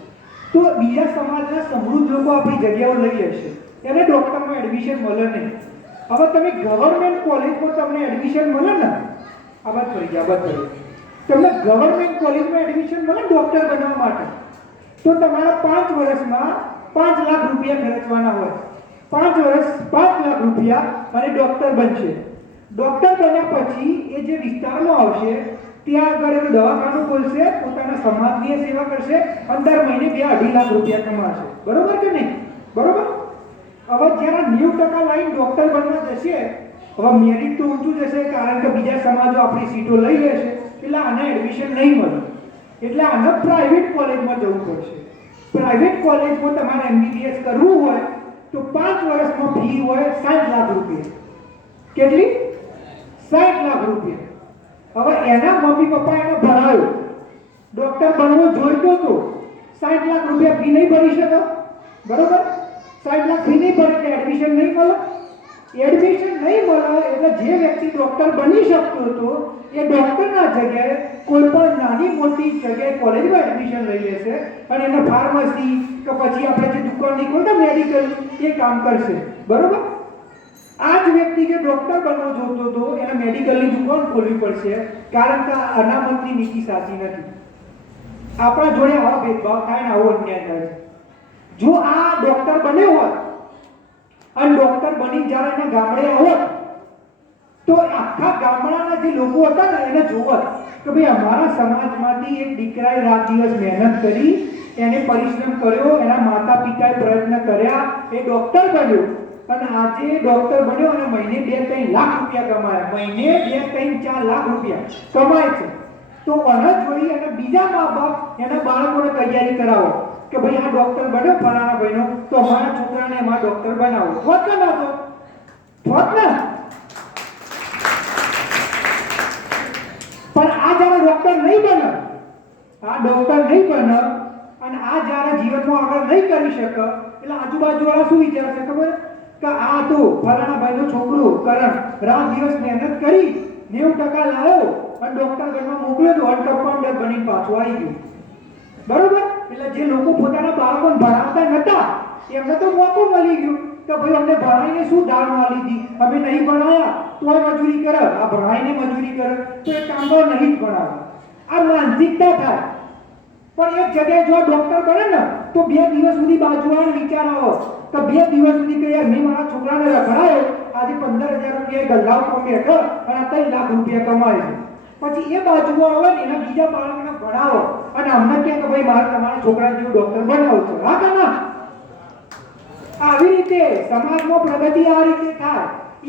તો બીજા સમાજના સમૃદ્ધ લોકો આપણી જગ્યાઓ લઈ લેશે, એને ડૉક્ટરમાં એડમિશન મળે નહીં. હવે તમે ગવર્મેન્ટ કોલેજમાં તમને એડમિશન મળે ને, આ વાત કરી ગયા, વાત કરી, તમને ગવર્મેન્ટ કોલેજમાં એડમિશન મળે ડૉક્ટર બનવા માટે તો તમારા 5 વર્ષમાં 5 લાખ રૂપિયા ખર્ચવાના હોય. 5 વર્ષ 5 લાખ રૂપિયા અને ડૉક્ટર બનશે. ડૉક્ટર બન્યા પછી એ જે વિસ્તારમાં આવશે ત્યાં આગળ એ દવાખાનું ખોલશે, પોતાના સમાજની સેવા કરશે, અને દર મહિને 2-2.5 લાખ રૂપિયા કમાશે. બરોબર કે નહીં? બરોબર. હવે જ્યારે 90% લાઈન ડોક્ટર બનવા જશે, હવે મેરિટ તો ઊંચું જશે, કારણ કે બીજા સમાજો આપણી સીટો લઈ લેશે, એટલે આને એડમિશન નહીં મળે. એટલે આને પ્રાઇવેટ કોલેજમાં જવું પડશે. પ્રાઇવેટ કોલેજમાં તમારે MBBS કરવું હોય તો 5 વર્ષમાં ફી હોય 60 લાખ રૂપિયા. કેટલી? 60 લાખ રૂપિયા. હવે એના મમ્મી પપ્પા એને ભણાવ્યો, ડોક્ટર બનવો જોઈતો તો 60 લાખ રૂપિયા ફી નહીં ભરી શકે. બરોબર? 60 લાખ ફી નહીં ભરે એટલે એડમિશન નહીં મળે. એડમિશન નહીં મળે એટલે જે વ્યક્તિ ડોક્ટર બની શકતો હતો એ ડોક્ટરના જગ્યાએ કોઈ પણ નાની મોટી જગ્યાએ કોલેજમાં એડમિશન લઈ લેશે, અને એને ફાર્મસી કે પછી આપણે જે દુકાનની ખોટા મેડિકલ એ કામ કરશે. બરોબર? આ જ વ્યક્તિ જે ડોક્ટર બનવો જોતો હતો એને મેડિકલની દુકાન ખોલવી પડશે, કારણ કે અનામતની નીતિ સાચી નથી. આપણા જોડે આવા ભેદભાવ થાય ને આવો અન્યાય થાય. જો આ ડોક્ટર બન્યો હોત અને ડોક્ટર બની જ્યારે એના ગામડે આવત તો આખા ગામડાના જે લોકો હતા ને એને જોવત કે ભાઈ અમારા સમાજમાંથી એક દીકરાએ રાત દિવસ મહેનત કરી, એને પરિશ્રમ કર્યો, એના માતા પિતાએ પ્રયત્ન કર્યા, એ ડોક્ટર બન્યો, અને આજે ડોક્ટર બન્યો અને મહિને 2-3 લાખ રૂપિયા કમાયા. મહિને 2-3-4 લાખ રૂપિયા કમાય છે. તો આને જોઈ અને બીજા મા બાપ એના બાળકોને તૈયારી કરાવો કે ભાઈ આ ડોક્ટર બન્યો ફલાણા ભાઈનો, તો અમારા છોકરાને એમાં ડોક્ટર બનાવો. થોત ને ના થોત ને. પણ આ જ્યારે ડોક્ટર નહીં બને, આ ડોક્ટર નહીં બને અને આ જ્યારે જીવનમાં આગળ નહીં કરી શકે, એટલે આજુબાજુ વાળા શું વિચારશે ખબર? કે આ તો ફલાણા ભાઈનો છોકરો કરણ રાત દિવસ મહેનત કરી 90% લાવ્યો અને ડોક્ટર બનવા મોકલ્યો તો અનકમ્પાઉન્ડર બની પાછો આવી ગયો. બરોબર? એટલે જે લોકો પોતાના બાળકોને ભણાવતા નતા એમને તો મોકો મળી ગયો કે ભાઈ અમને ભણાવીને શું દાન મળી હતી, અમે નહીં ભણાયા તોય મજૂરી કરે, આ ભણાવીને મજૂરી કરે તો એ કામો નહીં જ ભણાવે. આ માનસિકતા થાય. પણ એક જગ્યાએ જો ડોક્ટર બને ને તો 2 દિવસ સુધી બાજુવાળાને વિચાર આવો કે 2 દિવસ સુધી કે યાર મેં મારા છોકરાને રખડાયો, આજે 15,000 રૂપિયા ગલ્લાઓ કમે કર અને 3 લાખ રૂપિયા કમાય છે. પછી એ બાજુવાળો હોય ને એના બીજા બાળકને ભણાવો અને અમને કહે કે ભાઈ મારે તમારા છોકરા જેવું ડોક્ટર બનાવો છો. હા કે ના? આવી રીતે સમાજમાં પ્રગતિ આ રીતે થાય.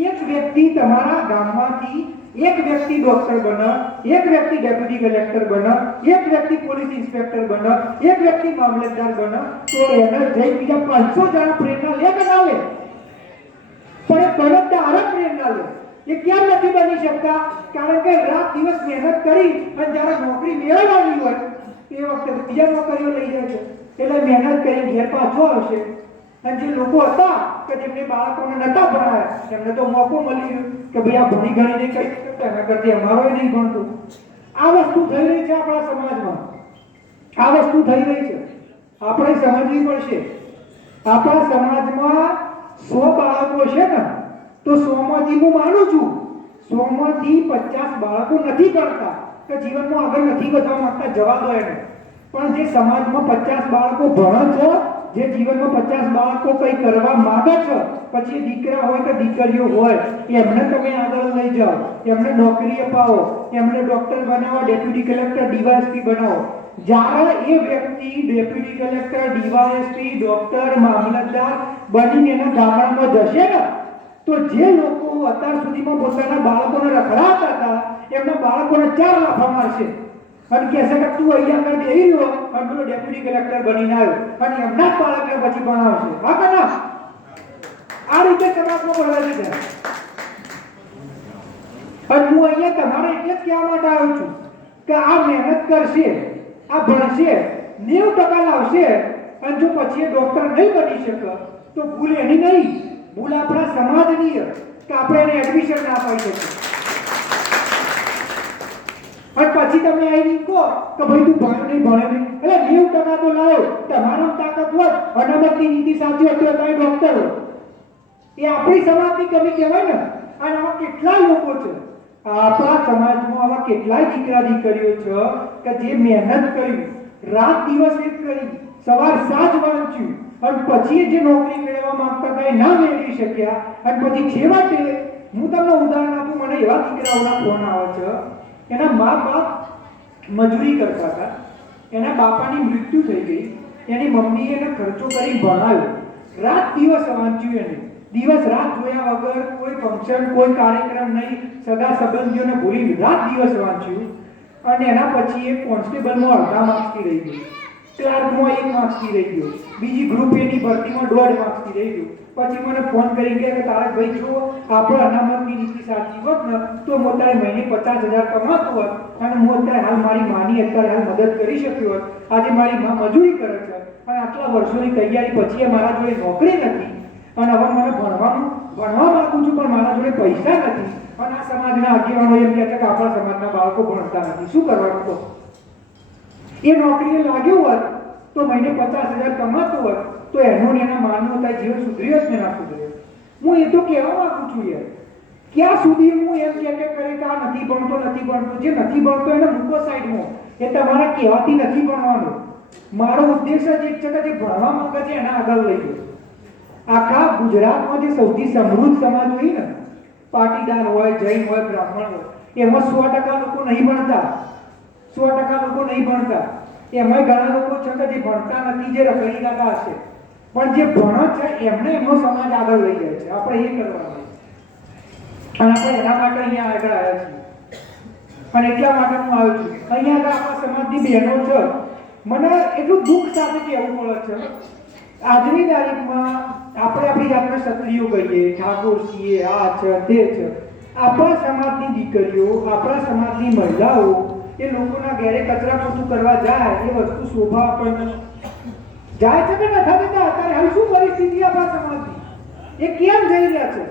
એક વ્યક્તિ તમારા ગામમાંથી એક વ્યક્તિ ડોક્ટર બને, એક વ્યક્તિ ડેપ્યુટી કલેક્ટર બને, એક વ્યક્તિ પોલીસ ઇન્સ્પેક્ટર બને, એક વ્યક્તિ મામલતદાર બને, તો એને જઈ બીજા 500 જણા પ્રેરણા લે કે ના લે? પણ એ બળદદાર પ્રેરણા લે. એ કેમ નથી બની શકતા? કારણ કે રાત દિવસ મહેનત કરી અને જ્યારે નોકરી મેળવવાની હોય તે વખતે બીજા નોકરીઓ લઈ જાય છે. એટલે મહેનત કરી ઘેર પાછો આવશે. અને જે લોકો હતા કે જેમને બાળકોને નતા ભણાયા એમને તો મોકો મળી ગયો કે ભાઈ આ ભણી ગણીને કઈ શકતા એના કરતી અમારો નહીં ભણતું. આ વસ્તુ થઈ રહી છે આપણા સમાજમાં. આ વસ્તુ થઈ રહી છે, આપણે સમજવી પડશે. આપણા સમાજમાં 100 બાળકો છે ને તો 100 માંથી હું માનું છું 100 માંથી 50 બાળકો નથી ભણતા કે જીવનમાં આગળ નથી વધવા માંગતા, જવા દો એને. પણ જે સમાજમાં 50 બાળકો ભણે છે, જે જીવનમાં 50 બાળકો કંઈ કરવા માંગે છે, પછી દીકરા હોય કે દીકરીઓ હોય, એમને તમે આગળ લઈ જાઓ, એમને નોકરી અપાવો, એમને ડોક્ટર બનાવો, ડેપ્યુટી કલેક્ટર, ડીવાયએસપી બનાવો. જ્યારે એ વ્યક્તિ ડેપ્યુટી કલેક્ટર, ડીવાયએસપી, ડોક્ટર, મામલતદાર બનીને એના ગામડામાં જશે ને તો જે લોકો અત્યાર સુધીમાં પોતાના બાળકોને રખડાતા હતા એમના બાળકોને 4 લાફા મારશે અને કહેશે કે તું અહીંયા આગળ બેહી રહ્યો અને પેલો ડેપ્યુટી કલેક્ટર બનીને આવ્યો, અને એમના જ બાળકને પછી ભણાવશે. હા કે ના? આ રીતે સમાજમાં બદલાવી છે. અને હું અહીંયા તમારે એટલે જ કહેવા માટે આવ્યો છું કે આ મહેનત કરશે, આ ભણશે, 90% લાવશે, અને જો પછી એ ડોક્ટર નહીં બની શકે તો ભૂલ એની નહીં, ભૂલ આપણા સમાજની કે આપણે એને એડમિશન ના આપી શકીએ. અને પછી તમે આવી કહો કે ભાઈ તું ભણ્યો નહીં, એટલે 90% તો લાવ્યો, તમારો તાકાત હોત, અનામતની નીતિ સાચી હતી તો ડોક્ટર હોય. એ આપણી સમાજની કમી કહેવાય ને. અને આવા કેટલા લોકો છે આપણા સમાજમાં, આવા કેટલાય દીકરા દીકરીઓ છે કે જે મહેનત કરી, રાત દિવસ એક કરી, સવાર સાંજ વાંચ્યું, અને પછી જે નોકરી મેળવવા માંગતા હતા એ ના મેળવી શક્યા, અને પછી છેવટે હું તમને ઉદાહરણ આપું, મને એવા દીકરાઓના ફોન આવે છે એના મા બાપ મજૂરી કરતા હતા, એના બાપાની મૃત્યુ થઈ ગઈ, એની મમ્મીએ એને ખર્ચો કરી ભણાવ્યો, રાત દિવસ વાંચ્યું, એને દિવસ રાત જોયા વગર કોઈ ફંક્શન કોઈ કાર્યક્રમ નહીં, સગા સંબંધીઓને ભૂલી રાત દિવસ વાંચ્યું, અને એના પછી એક કોન્સ્ટેબલમાં અડધા માર્ક્સથી રહી ગયું, ક્લાર્કમાં 1 માર્ક્સથી રહી ગયો, બીજી ગ્રુપ એની ભરતીમાં 1.5 માર્ક્સથી રહી ગયું. પછી મને ફોન કરી કે તારે ભાઈ જો આપણે અનામતની નીતિ સાચી હોત ને તો હું અત્યારે મહિને 50,000 કમાતો હોત, અને હું અત્યારે હાલ મારી માની અત્યારે હાલ મદદ કરી શક્યો હોત. આજે મારી માં મજૂરી કરે છે અને આટલા વર્ષોની તૈયારી પછી મારા જોડે નોકરી નથી, અને હવે મને ભણવા માંગુ છું પણ મારા જોડે પૈસા નથી, અને આ સમાજના આગેવાનો એમ કહે છે કે આપણા સમાજના બાળકો ભણતા નથી, શું કરવાનું? તો એ નોકરીએ લાગ્યો હોત તો મહિને 50,000 કમાતો હોત તો એનું એના માનવું થાય જીવન સુધર્યો જ ને ના સુધર્યો? હું એ તો કહેવા માંગુ છું યાર, ક્યાં સુધી હું એમ કે કરે કે આ નથી ભણતો, જે નથી ભણતો એને મૂકો સાઈડમાં, એ તમારા કહેવાથી નથી ભણવાનું. મારો ઉદ્દેશ જ એક છે કે જે ભણવા માંગે છે એના આગળ લઈ ગયો. આખા ગુજરાતમાં જે સૌથી સમૃદ્ધ સમાજ હોય ને, પાટીદાર હોય, જૈન હોય, બ્રાહ્મણ હોય, એમાં 100% લોકો નહીં ભણતા, 100% લોકો નહીં ભણતા. એમાં ઘણા લોકો છે કે જે ભણતા નથી, જે રખડી ગાતા હશે, પણ જે ભણે છે એમને એમનો સમાજ આગળ લઈ જાય છે. આપણે એ કરવાનું, અને આપણે એના માટે અહીંયા આગળ આવ્યા છીએ, અને એટલા માટે હું આવ્યો છું. અહીંયા આગળ આપણા સમાજની બહેનો છે, મને એટલું દુઃખ સાથે કહેવું પડે છે, આજની તારીખમાં આપણે આપણી જાતને ક્ષત્રિયો કહીએ, ઠાકોર છીએ, આ છે તે છે, આપણા સમાજની દીકરીઓ, આપણા સમાજની મહિલાઓ એ લોકોના ઘરે કચરા પોતું કરવા જાય, એ વસ્તુ શોભા આપણને જાય છે કે નથી જતા? અત્યારે હાલ શું પરિસ્થિતિ આપણા સમાજની, એ કેમ જઈ રહ્યા છે?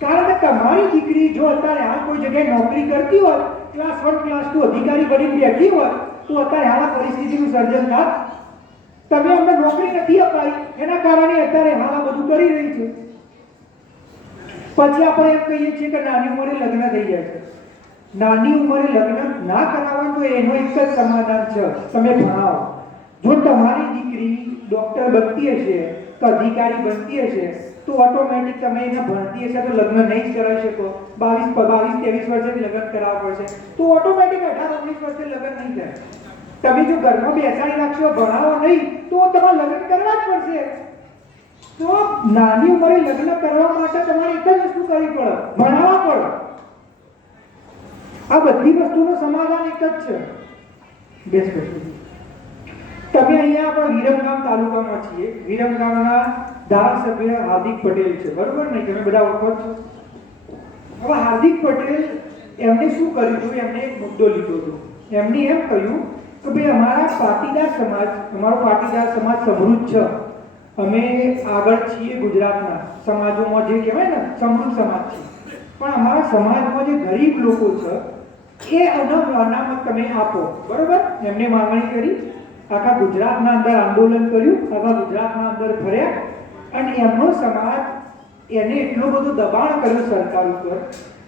કારણ કે તમારી દીકરી જો અત્યારે હાલ કોઈ જગ્યાએ નોકરી કરતી હોય, ક્લાસ 1 ક્લાસ 2 અધિકારી બની બેઠી હોય, તો અત્યારે હાલ પરિસ્થિતિનું સર્જન થાય. તમે અમને નોકરી નથી અપાઈ, એના કારણે અત્યારે હાલ આ બધું કરી રહી છે. પછી આપણે એમ કહીએ છીએ કે નાની ઉંમરે લગ્ન થઈ જાય છે. નાની ઉંમરે લગ્ન ના કરાવવા તો એનો એક જ સમાધાન છે, તમે ભણાવો. જો તમારી દીકરી ડોક્ટર બનતી હશે તો અધિકારી બનતી હશે તો ઓટોમેટિક તમે એને ભણતી હશે તો લગ્ન નહીં જ કરાવી શકો. 22-23 વર્ષથી લગ્ન કરાવવા પડશે તો ઓટોમેટિક 18-19 વર્ષે લગ્ન નહીં થાય. તમે જો ઘરમાં બેસાડી રાખશો, ભણાવો નહીં, તો તમારે લગ્ન કરવા જ પડશે. તો નાની ઉંમરે લગ્ન કરવા માટે તમારે એક જ વસ્તુ કરવી પડે, ભણાવવા પડે. આ બધી વસ્તુનું સમાધાન એક જ છે. બેસ્ટ વસ્તુ તમે અહીંયા આપણા વિરમગામ તાલુકામાં છીએ. વિરમગામના ધારાસભ્ય હાર્દિક પટેલ છે, બરોબર ને? તમે બધા ઓળખો છો. હવે હાર્દિક પટેલ એમને શું કર્યું હતું? એમને એક મુદ્દો લીધો હતો. એમને એમ કહ્યું કે ભાઈ અમારો પાટીદાર સમાજ સમૃદ્ધ છે, અમે આગળ છીએ ગુજરાતના સમાજોમાં, જે કહેવાય ને સમૃદ્ધ સમાજ છે, પણ અમારા સમાજમાં જે ગરીબ લોકો છે એ અનામત તમે આપો, બરોબર? એમને માંગણી કરી, આખા ગુજરાતના અંદર આંદોલન કર્યું, આખા ગુજરાતના અંદર ફર્યા, અને એમનો સમાજ એને એટલો બધો દબાણ કર્યું સરકાર ઉપર.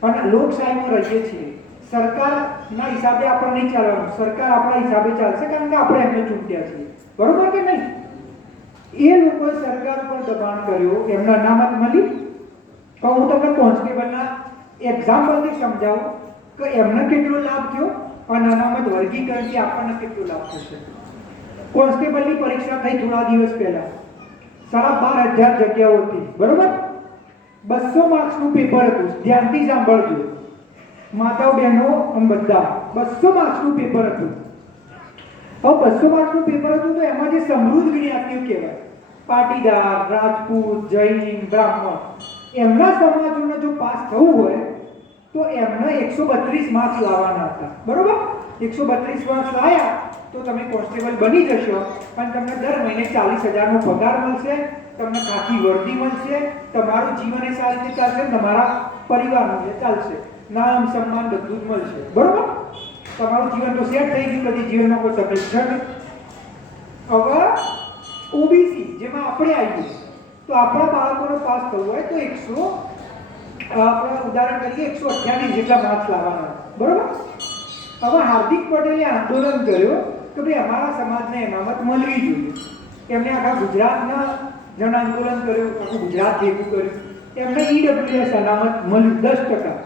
અને લોકશાહીમાં રહીએ છીએ, સરકારના હિસાબે આપણે નહીં ચાલવાનું, સરકાર આપણા હિસાબે ચાલશે, કારણ કે આપણે એમને ચૂંટ્યા છીએ, બરોબર કે નહીં? એ લોકોએ સરકાર પર દબાણ કર્યું, એમને અનામત મળી. તો હું તમને કોન્સ્ટેબલના એક્ઝામ્પલથી સમજાવું કે એમને કેટલો લાભ થયો અને અનામત વર્ગીકરણથી આપણને કેટલો લાભ થશે. કોન્સ્ટેબલની પરીક્ષા થઈ થોડા દિવસ પહેલા, 12,500 જગ્યાઓ હતી, બરોબર? 200 માર્ક્સનું પેપર હતું. ધ્યાનથી સાંભળજો માતાઓ, બહેનો અને બધા, 200 માર્ક્સનું પેપર હતું. હવે 200 માર્ક્સનું પેપર હતું તો એમાં જે સમૃદ્ધ જ્ઞાતિઓ કહેવાય, પાટીદાર, રાજપૂત, જૈન, બ્રાહ્મણ, એમના સમાજોને જો પાસ થવું હોય તો એમને 132 માર્ક્સ લાવવાના હતા, બરોબર? 132 માર્ક્સ લાવ્યા તો તમે કોન્સ્ટેબલ બની જશો, અને તમને દર મહિને 40,000નો પગાર મળશે, તમને ખાખી વર્દી મળશે, તમારું જીવન એ સારી રીતે ચાલશે, તમારા પરિવારનું એ ચાલશે, નામ સન્માન બધું જ મળશે, બરોબર? તમારું જીવન તો સેટ થઈ ગયું, કદી જીવનમાં કોઈ તકલીફ છે નહીં. હવે ઓબીસી જેમાં આપણે આવીએ તો આપણા બાળકોનો પાસ થવું હોય તો આપણે ઉદાહરણ કરીએ 128 જેટલા માર્ક્સ લાવવાના, બરોબર? હવે હાર્દિક પટેલે આંદોલન કર્યો કે ભાઈ અમારા સમાજને અનામત મળવી જોઈએ. એમને આખા ગુજરાતના જન આંદોલન કર્યું, આખું ગુજરાત ભેગું કર્યું, એમને ઈડબ્લ્યુએસ અનામત મળ્યું 10%.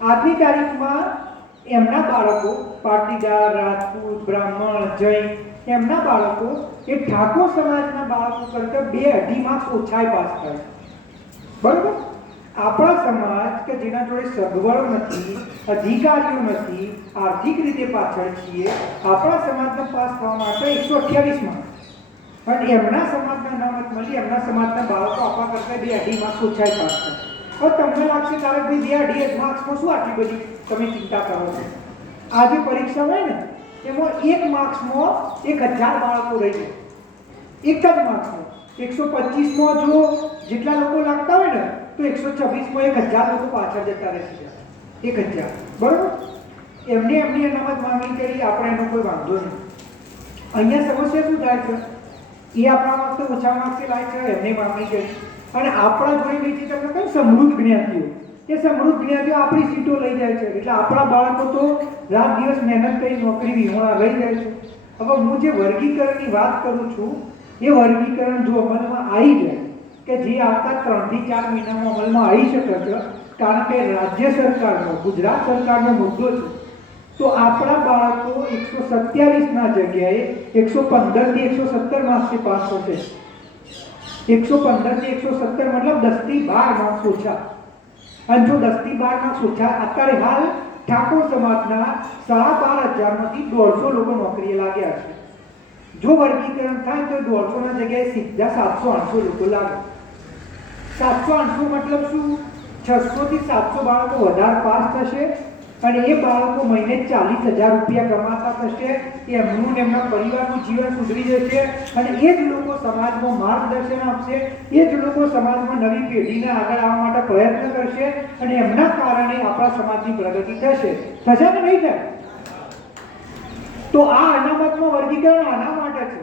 આજની તારીખમાં એમના બાળકો પાટીદાર, રાજપૂત, બ્રાહ્મણ, જૈન એમના બાળકો એ ઠાકોર સમાજના બાળકો કરતાં 2-2.5 માર્ક્સ ઓછાય પાસ થાય. બરોબર? આપણા સમાજ કે જેના જોડે સગવડ નથી, અધિકારીઓ નથી, આર્થિક રીતે પાછળ છીએ, આપણા સમાજને પાસ થવા માટે 128 માર્ક્સ અને એમના સમાજના અનામત મળી, એમના સમાજના બાળકો આપણા કરતાં 2-2.5 માર્ક્સ ઓછાય પાસ થાય. હવે તમને લાગશે તારકભાઈ 2-2.5 માર્ક્સમાં શું આટલી બધી તમે ચિંતા કરો છો? આ જે પરીક્ષા હોય ને એમાં 1 માર્ક્સમાં 1000 બાળકો રહી જાય. એક જ માર્ક્સમાં 125માં જો જેટલા લોકો લાગતા હોય ને તો 126માં 1000 લોકો પાછળ જતા રહેશે. 1000. બરોબર? એમની અનામત માંગણી કરી, આપણે એનો કોઈ વાંધો નહીં. અહીંયા સમસ્યા શું થાય છે? એ આપણા વખતે ઓછા માર્ક્સે લાય છે, એમની માંગણી કરી અને આપણા જોડે બીજી તમને કઈ સમૃદ્ધ જ્ઞાતિઓ, એ સમૃદ્ધ જ્ઞાતિઓ આપણી સીટો લઈ જાય છે. એટલે આપણા બાળકો તો રાત દિવસ મહેનત કરી નોકરી વિહોણા લઈ જાય છે. હવે હું જે વર્ગીકરણની વાત કરું છું એ વર્ગીકરણ જો અમલમાં આવી જાય કે જે આવતા 3 થી 4 મહિનામાં અમલમાં આવી શકે છે, કારણ કે રાજ્ય સરકારનો, ગુજરાત સરકારનો મુદ્દો છે, તો આપણા બાળકો 127 જગ્યાએ 115 થી 117 માર્ક્સથી પાસ થશે. 115 થી 117 મતલબ 10 થી 12 માર્ક્સ ઓછા. અને જો 10 થી 12 માર્ક્સ ઓછા, અત્યારે હાલ ઠાકોર સમાજના 12,500 માંથી 150 લોકો નોકરીએ લાગ્યા છે. જો વર્ગીકરણ થાય તો 150 ના જગ્યાએ સીધા 700-800 લોકો લાગે. 700-800 મતલબ શું? 600 થી 700 બાળકો વધારે પાસ થશે અને એ બાળકો મહિને 40,000 રૂપિયા કમાતા થશે. એમનું ને એમના પરિવારનું જીવન સુધરી જશે અને એ જ લોકો સમાજમાં માર્ગદર્શન આપશે, એ જ લોકો સમાજમાં નવી પેઢીને આગળ આવવા માટે પ્રયત્ન કરશે અને એમના કારણે આપણા સમાજની પ્રગતિ થશે. થશે કે નહીં થાય? તો આ અનામતમાં વર્ગીકરણ આના માટે છે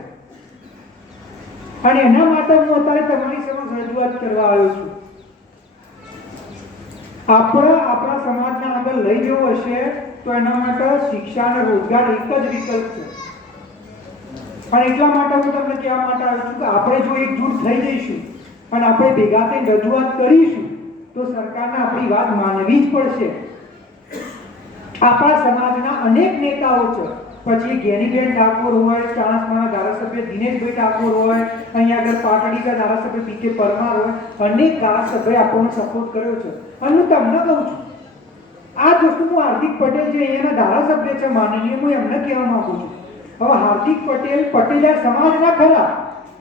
અને એના માટે હું અત્યારે તમારી સમક્ષ રજૂઆત કરવા આવ્યો છું. આપણા સમાજને આગળ લઈ જવો હશે તો એના માટે શિક્ષા અને રોજગાર એક જ વિકલ્પ છે. અને એટલા માટે હું તમને કહેવા માટે આવ્યો છું કે આપણે જો એકજૂટ થઈ જઈશું અને આપણે ભેગા થઈને રજૂઆત કરીશું તો સરકારને આપણી વાત માનવી જ પડશે. આપણા સમાજના અનેક નેતાઓ છે, પછી જ્ઞાનીબેન ઠાકોર હોય, ચાણસ્માના ધારાસભ્ય દિનેશભાઈ ઠાકોર હોય, અહીંયા આગળ પાટડીના ધારાસભ્ય પી.કે. પરમાર હોય, અનેક ધારાસભ્ય આપણને સપોર્ટ કર્યો છે. અને હું તમને કહું છું, આ જ વસ્તુ હું હાર્દિક પટેલ જે અહીંયાના ધારાસભ્ય છે માનનીય, હું એમને કહેવા માંગુ છું. હવે હાર્દિક પટેલ પટેલિયા સમાજના ખરા,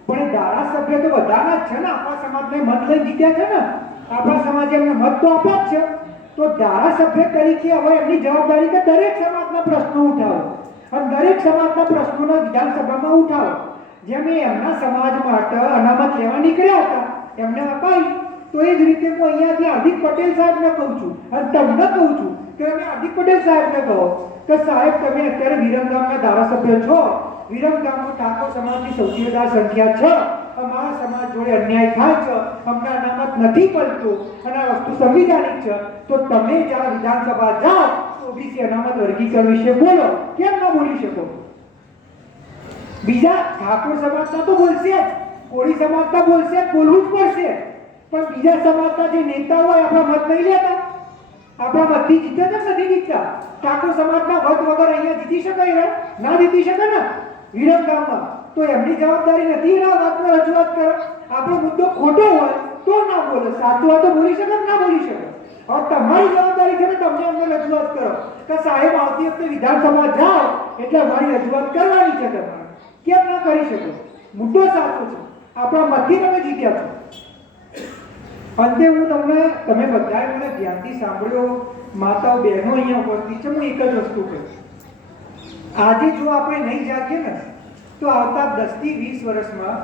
પણ એ ધારાસભ્ય તો બધાના જ છે ને. આપણા સમાજને મત લઈ જીત્યા છે ને, આપણા સમાજે એમને મત તો આપ્યા જ છે. તો ધારાસભ્ય તરીકે હવે એમની જવાબદારી કે દરેક સમાજના પ્રશ્નો ઉઠાવો અને દરેક સમાજના પ્રશ્નોને વિધાનસભામાં ઉઠાવો. જેમ એમના સમાજ માટે અનામત લેવા નીકળ્યા હતા એમને અપાઈ, તો એ જ રીતે હું અહીંયાથી હાર્દિક પટેલ સાહેબને કહું છું અને તમને કહું છું કે અમે હાર્દિક પટેલ સાહેબને કહો કે સાહેબ તમે અત્યારે વિરમગામના ધારાસભ્ય છો, વિરમગામમાં ઠાકોર સમાજની સૌથી વધારે સંખ્યા છે, અમારા સમાજ જોડે અન્યાય થાય છે, અમને અનામત નથી મળતું અને આ વસ્તુ સંવિધાનિક છે, તો તમે જ્યારે વિધાનસભા જાઓ ઓબીસી અનામત વર્ગીકરણ વિશે બોલો. કેમ ન બોલી શકો? બીજા ઠાકોર સમાજના તો બોલશે જ, કોળી સમાજના બોલશે, બોલવું જ પડશે, પણ બીજા સમાજના જે નેતા હોય આપણા મત નહીં લેતા. આપણા મતથી જીતે છે નથી જીતતા? ઠાકોર સમાજના મત વગર અહીંયા જીતી શકાય? ના જીતી શકે ને વિરમગામમાં. તો એમની જવાબદારી નથી એના વાતનો રજૂઆત કરો. આપણો મુદ્દો ખોટો હોય તો ના બોલે, સાચું હોય તો બોલી શકે, ના બોલી શકે. હવે તમારી જવાબદારી છે ને તમને અમને રજૂઆત કરો કે સાહેબ આવતી વખતે વિધાનસભા જાઓ એટલે અમારી રજૂઆત કરવાની છે તમારે. કેમ ના કરી શકો? મુદ્દો સાચો છે, આપણા મતથી તમે જીત્યા છો. અંતે હું તમે બધાએ મને ધ્યાનથી સાંભળ્યો, માતાઓ બહેનો અહીંયા ઉપસ્થિત છે, હું એક જ વસ્તુ કહું. આજે જો આપણે નહીં જાગીએ ને તો આવતા 10 થી 20 વર્ષમાં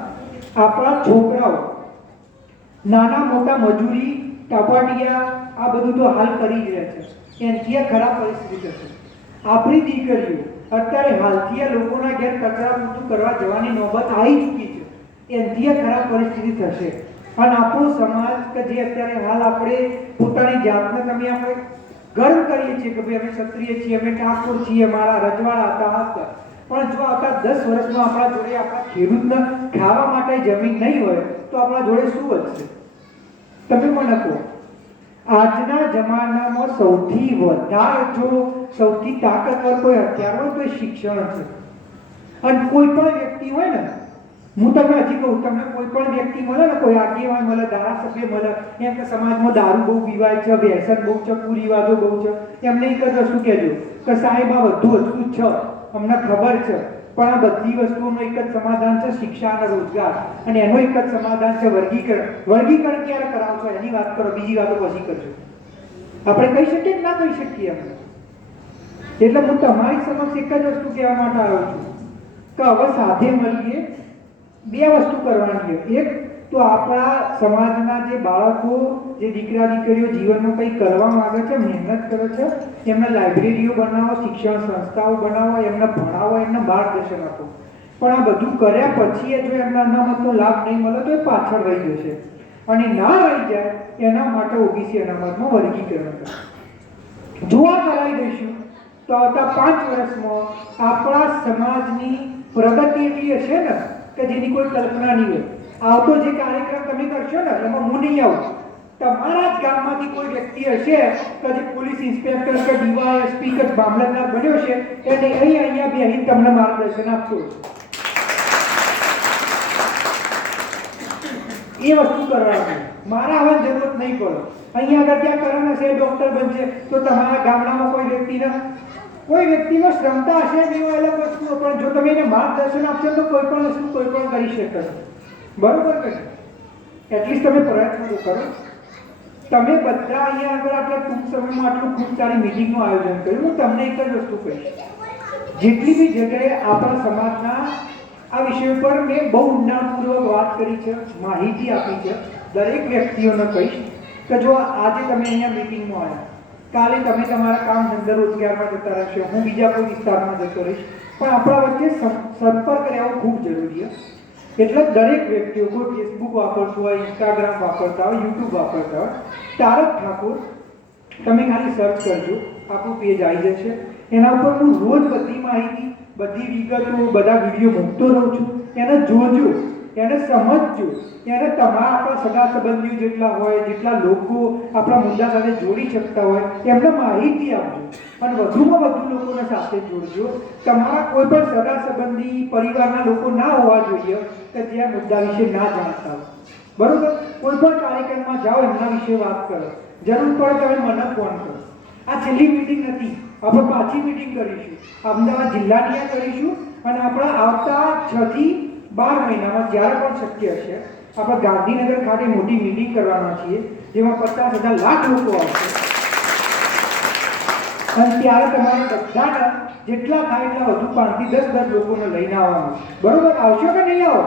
આપણા છોકરાઓ નાના મોટા મજૂરી, ટપાટિયા આ બધું તો હાલ કરી જ રહ્યા છે, એનાથી ખરાબ પરિસ્થિતિ થશે. આપણી દીકરીઓ અત્યારે હાલથી લોકોના ઘેર કચરા પોતું કરવા જવાની નોબત આવી ચૂકી છે, એનાથી ખરાબ પરિસ્થિતિ થશે. અને આપણો સમાજ કે જે અત્યારે હાલ આપણે પોતાની જાતને આપણે ગર્વ કરીએ છીએ કે ભાઈ અમે ક્ષત્રિય છીએ, અમે ઠાકોર છીએ, મારા રજવાડા હતા, પણ જો આવતા 10 વર્ષમાં આપણા જોડે આપણા ખેડૂતને ખાવા માટે જમીન નહીં હોય તો આપણા જોડે શું વધશે? તમે મને કહો. આજના જમાનામાં સૌથી વધારે જો સૌથી તાકાતવર કોઈ હથિયાર હોય તો એ શિક્ષણ છે. અને કોઈ પણ વ્યક્તિ હોય ને, હું તમને હજી કહું, તમને કોઈ પણ વ્યક્તિ મળે ને, કોઈ આગેવાન મળે, ધારાસભ્ય મળે, એમ કે સમાજમાં દારૂ બહુ પીવાય છે, વ્યસન બહુ છે, કુરિવાજો બહુ છે, એમને એક જ વસ્તુ કહેજો કે સાહેબ આ બધું વસ્તુ છે, અમને ખબર છે, પણ આ બધી વસ્તુઓનું એક જ સમાધાન છે, શિક્ષા અને રોજગાર. અને એનું એક જ સમાધાન છે વર્ગીકરણ. વર્ગીકરણ ક્યારે કરાવશો એની વાત કરો, બીજી વાતો પછી કરજો. આપણે કહી શકીએ કે ના કહી શકીએ એમ? એટલે હું તમારી સમક્ષ એક જ વસ્તુ કહેવા માટે આવ્યો છું કે હવે સાથે મળીએ બે વસ્તુ કરવાની છે. એક તો આપણા સમાજના જે બાળકો, જે દીકરા દીકરીઓ જીવનમાં કંઈ કરવા માંગે છે, મહેનત કરે છે, એમને લાઇબ્રેરીઓ બનાવો, શિક્ષણ સંસ્થાઓ બનાવો, એમને ભણાવો, એમને માર્ગદર્શન આપો. પણ આ બધું કર્યા પછી જો એમના અનામતનો લાભ નહીં મળે તો એ પાછળ રહી જશે. અને ના રહી જાય એના માટે ઓબીસી અનામતમાં વર્ગીકરણ કરો. જો આ કરાવી દઈશું તો આવતા 5 વર્ષમાં આપણા સમાજની પ્રગતિ એટલી હશે ને કે જેની કોઈ કલ્પના નહીં હોય. આવતો જે કાર્યક્રમ તમે કરશો ને એમાં હું નહીં આવું, તમારા જ ગામમાંથી કોઈ વ્યક્તિ હશે કે જે પોલીસ ઇન્સ્પેક્ટર કે ડીવાયએસપી કે મામલતદાર બન્યો છે એને અહીંયા બેહીને તમને માર્ગદર્શન આપતો હશે. એ વસ્તુ કરવાની મારા આવવાની જરૂરત નહીં પડે. અહીંયા આગળ ત્યાં કરવાના છે ડોક્ટર બનશે તો તમારા ગામડામાં કોઈ વ્યક્તિનો ક્ષમતા હશે નહીં અલગ વસ્તુ, પણ જો તમે એને માર્ગદર્શન આપશો તો કોઈ પણ વસ્તુ કોઈ પણ કરી શકે. બરોબર કે એટલીસ્ટ તમે પ્રયત્ન તો કરો. તમે બધા અહીંયા આગળ આટલા ટૂંક સમયમાં આટલું ખૂબ સારી મિટિંગનું આયોજન કર્યું. હું તમને એક જ વસ્તુ કહીશ, જેટલી બી જગ્યાએ આપણા સમાજના આ વિષય પર મેં બહુ ઊંડાણપૂર્વક વાત કરી છે, માહિતી આપી છે, દરેક વ્યક્તિઓને કહીશ કે જો આજે તમે અહીંયા મિટિંગમાં આવ્યા, કાલે તમે તમારા કામ ધંધા રોજગારમાં જતા રહેશો, હું બીજા કોઈ વિસ્તારમાં જતો રહીશ, પણ આપણા વચ્ચે સંપર્ક રહેવો ખૂબ જરૂરી છે. એટલે દરેક વ્યક્તિઓ કોઈ ફેસબુક વાપરતું હોય, ઇન્સ્ટાગ્રામ વાપરતા હોય, યુટ્યુબ વાપરતા હોય, તારક ઠાકોર તમે ખાલી સર્ચ કરજો, આપણું પેજ આવી જશે. એના ઉપર હું રોજ બધી માહિતી, બધી વિગતો, બધા વિડીયો મૂકતો રહું છું. એને જોજો, એને સમજજો, એને તમારા આપણા સગા સંબંધીઓ જેટલા હોય, જેટલા લોકો આપણા મુદ્દા સાથે જોડી શકતા હોય એમને માહિતી આપજો. અને વધુમાં વધુ લોકોને સાથે જોડજો. તમારા કોઈ પણ સગા સંબંધી પરિવારના લોકો ના હોવા જોઈએ કે જે આ મુદ્દા વિશે ના જાણતા હોય. બરોબર? કોઈ પણ કાર્યક્રમમાં જાઓ એમના વિશે વાત કરો, જરૂર પડે તમે મને ફોન કરો. આ છેલ્લી મીટિંગ નથી, આપણે પાછી મીટિંગ કરીશું, અમદાવાદ જિલ્લાની કરીશું. અને આપણા આવતા 6 થી 12 મહિનામાં જ્યારે પણ શક્ય હશે આપણે ગાંધીનગર ખાતે મોટી મીટિંગ કરવાના છીએ, જેમાં 50,000 લાખ લોકો આવશે. અને ત્યારે તમારે બધાને જેટલા થાય એટલા વધુ 5 થી 10 લોકોને લઈને આવવાનું. બરોબર? આવશો કે નહીં આવો?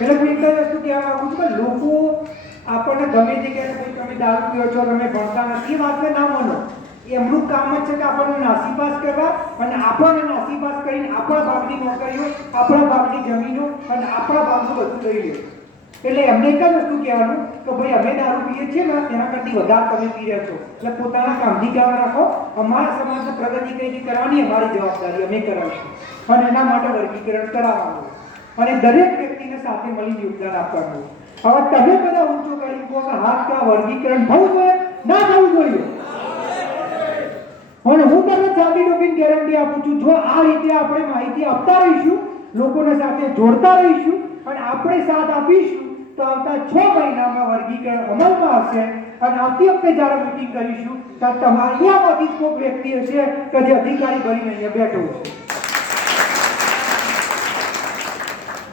એટલે હું એક જ વસ્તુ કહેવા માંગુ છું કે લોકો આપણને ગમે તે કહે છે તમે દારૂ પીઓ છો, તમે ભણતા નથી, એ વાતને ના માનો. એમનું કામ જ છે કે આપણને નાસીપાસ કરવા અને આપણને નાસીપાસ કરીને આપણા ભાગની નોકરીઓ, આપણા ભાગની જમીનો અને આપણા ભાગનું બધું લઈ લે. એટલે એમને એક જ વસ્તુ કહેવાનું કે ભાઈ અમે દારૂ પીએ છીએ ને તેના કરતી વધારે તમે પી રહ્યા છો, એટલે પોતાના કામથી કામ રાખો. અમારા સમાજની પ્રગતિ કઈ રીતે કરવાની અમારી જવાબદારી, અમે કરાવીશું. અને એના માટે વર્ગીકરણ કરાવવાનું અને દરેક વ્યક્તિને સાથે મળીને યોગદાન આપવાનું. હવે તમે બધા ઊંચો કરી કહો કે હાથ કા વર્ગીકરણ થવું જોઈએ, ના થવું જોઈએ. અને હું તમને ચાંદી ડોબીને ગેરંટી આપું છું, જો આ રીતે આપણે માહિતી આપતા રહીશું, લોકોને સાથે જોડતા રહીશું અને આપણે સાથ આપીશું તો આવતા 6 મહિનામાં વર્ગીકરણ અમલમાં આવશે. અને આવતી વખતે જ્યારે મીટિંગ કરીશું ત્યારે તમારા અહીંયામાંથી કોઈ વ્યક્તિ હશે કે જે અધિકારી બનીને અહીંયા બેઠો છે.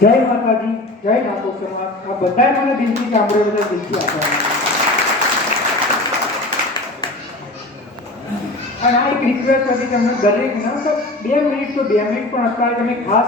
જય માતાજી, જય ઠાકોર સમાજ. આ બધાએ મને દિલથી સાંભળ્યો છે, દિલથી આભાર. અને આ એક રિક્વેસ્ટ હતી તમને દરેક, 2 મિનિટ તો 2 મિનિટ પણ અત્યારે તમે ખાસ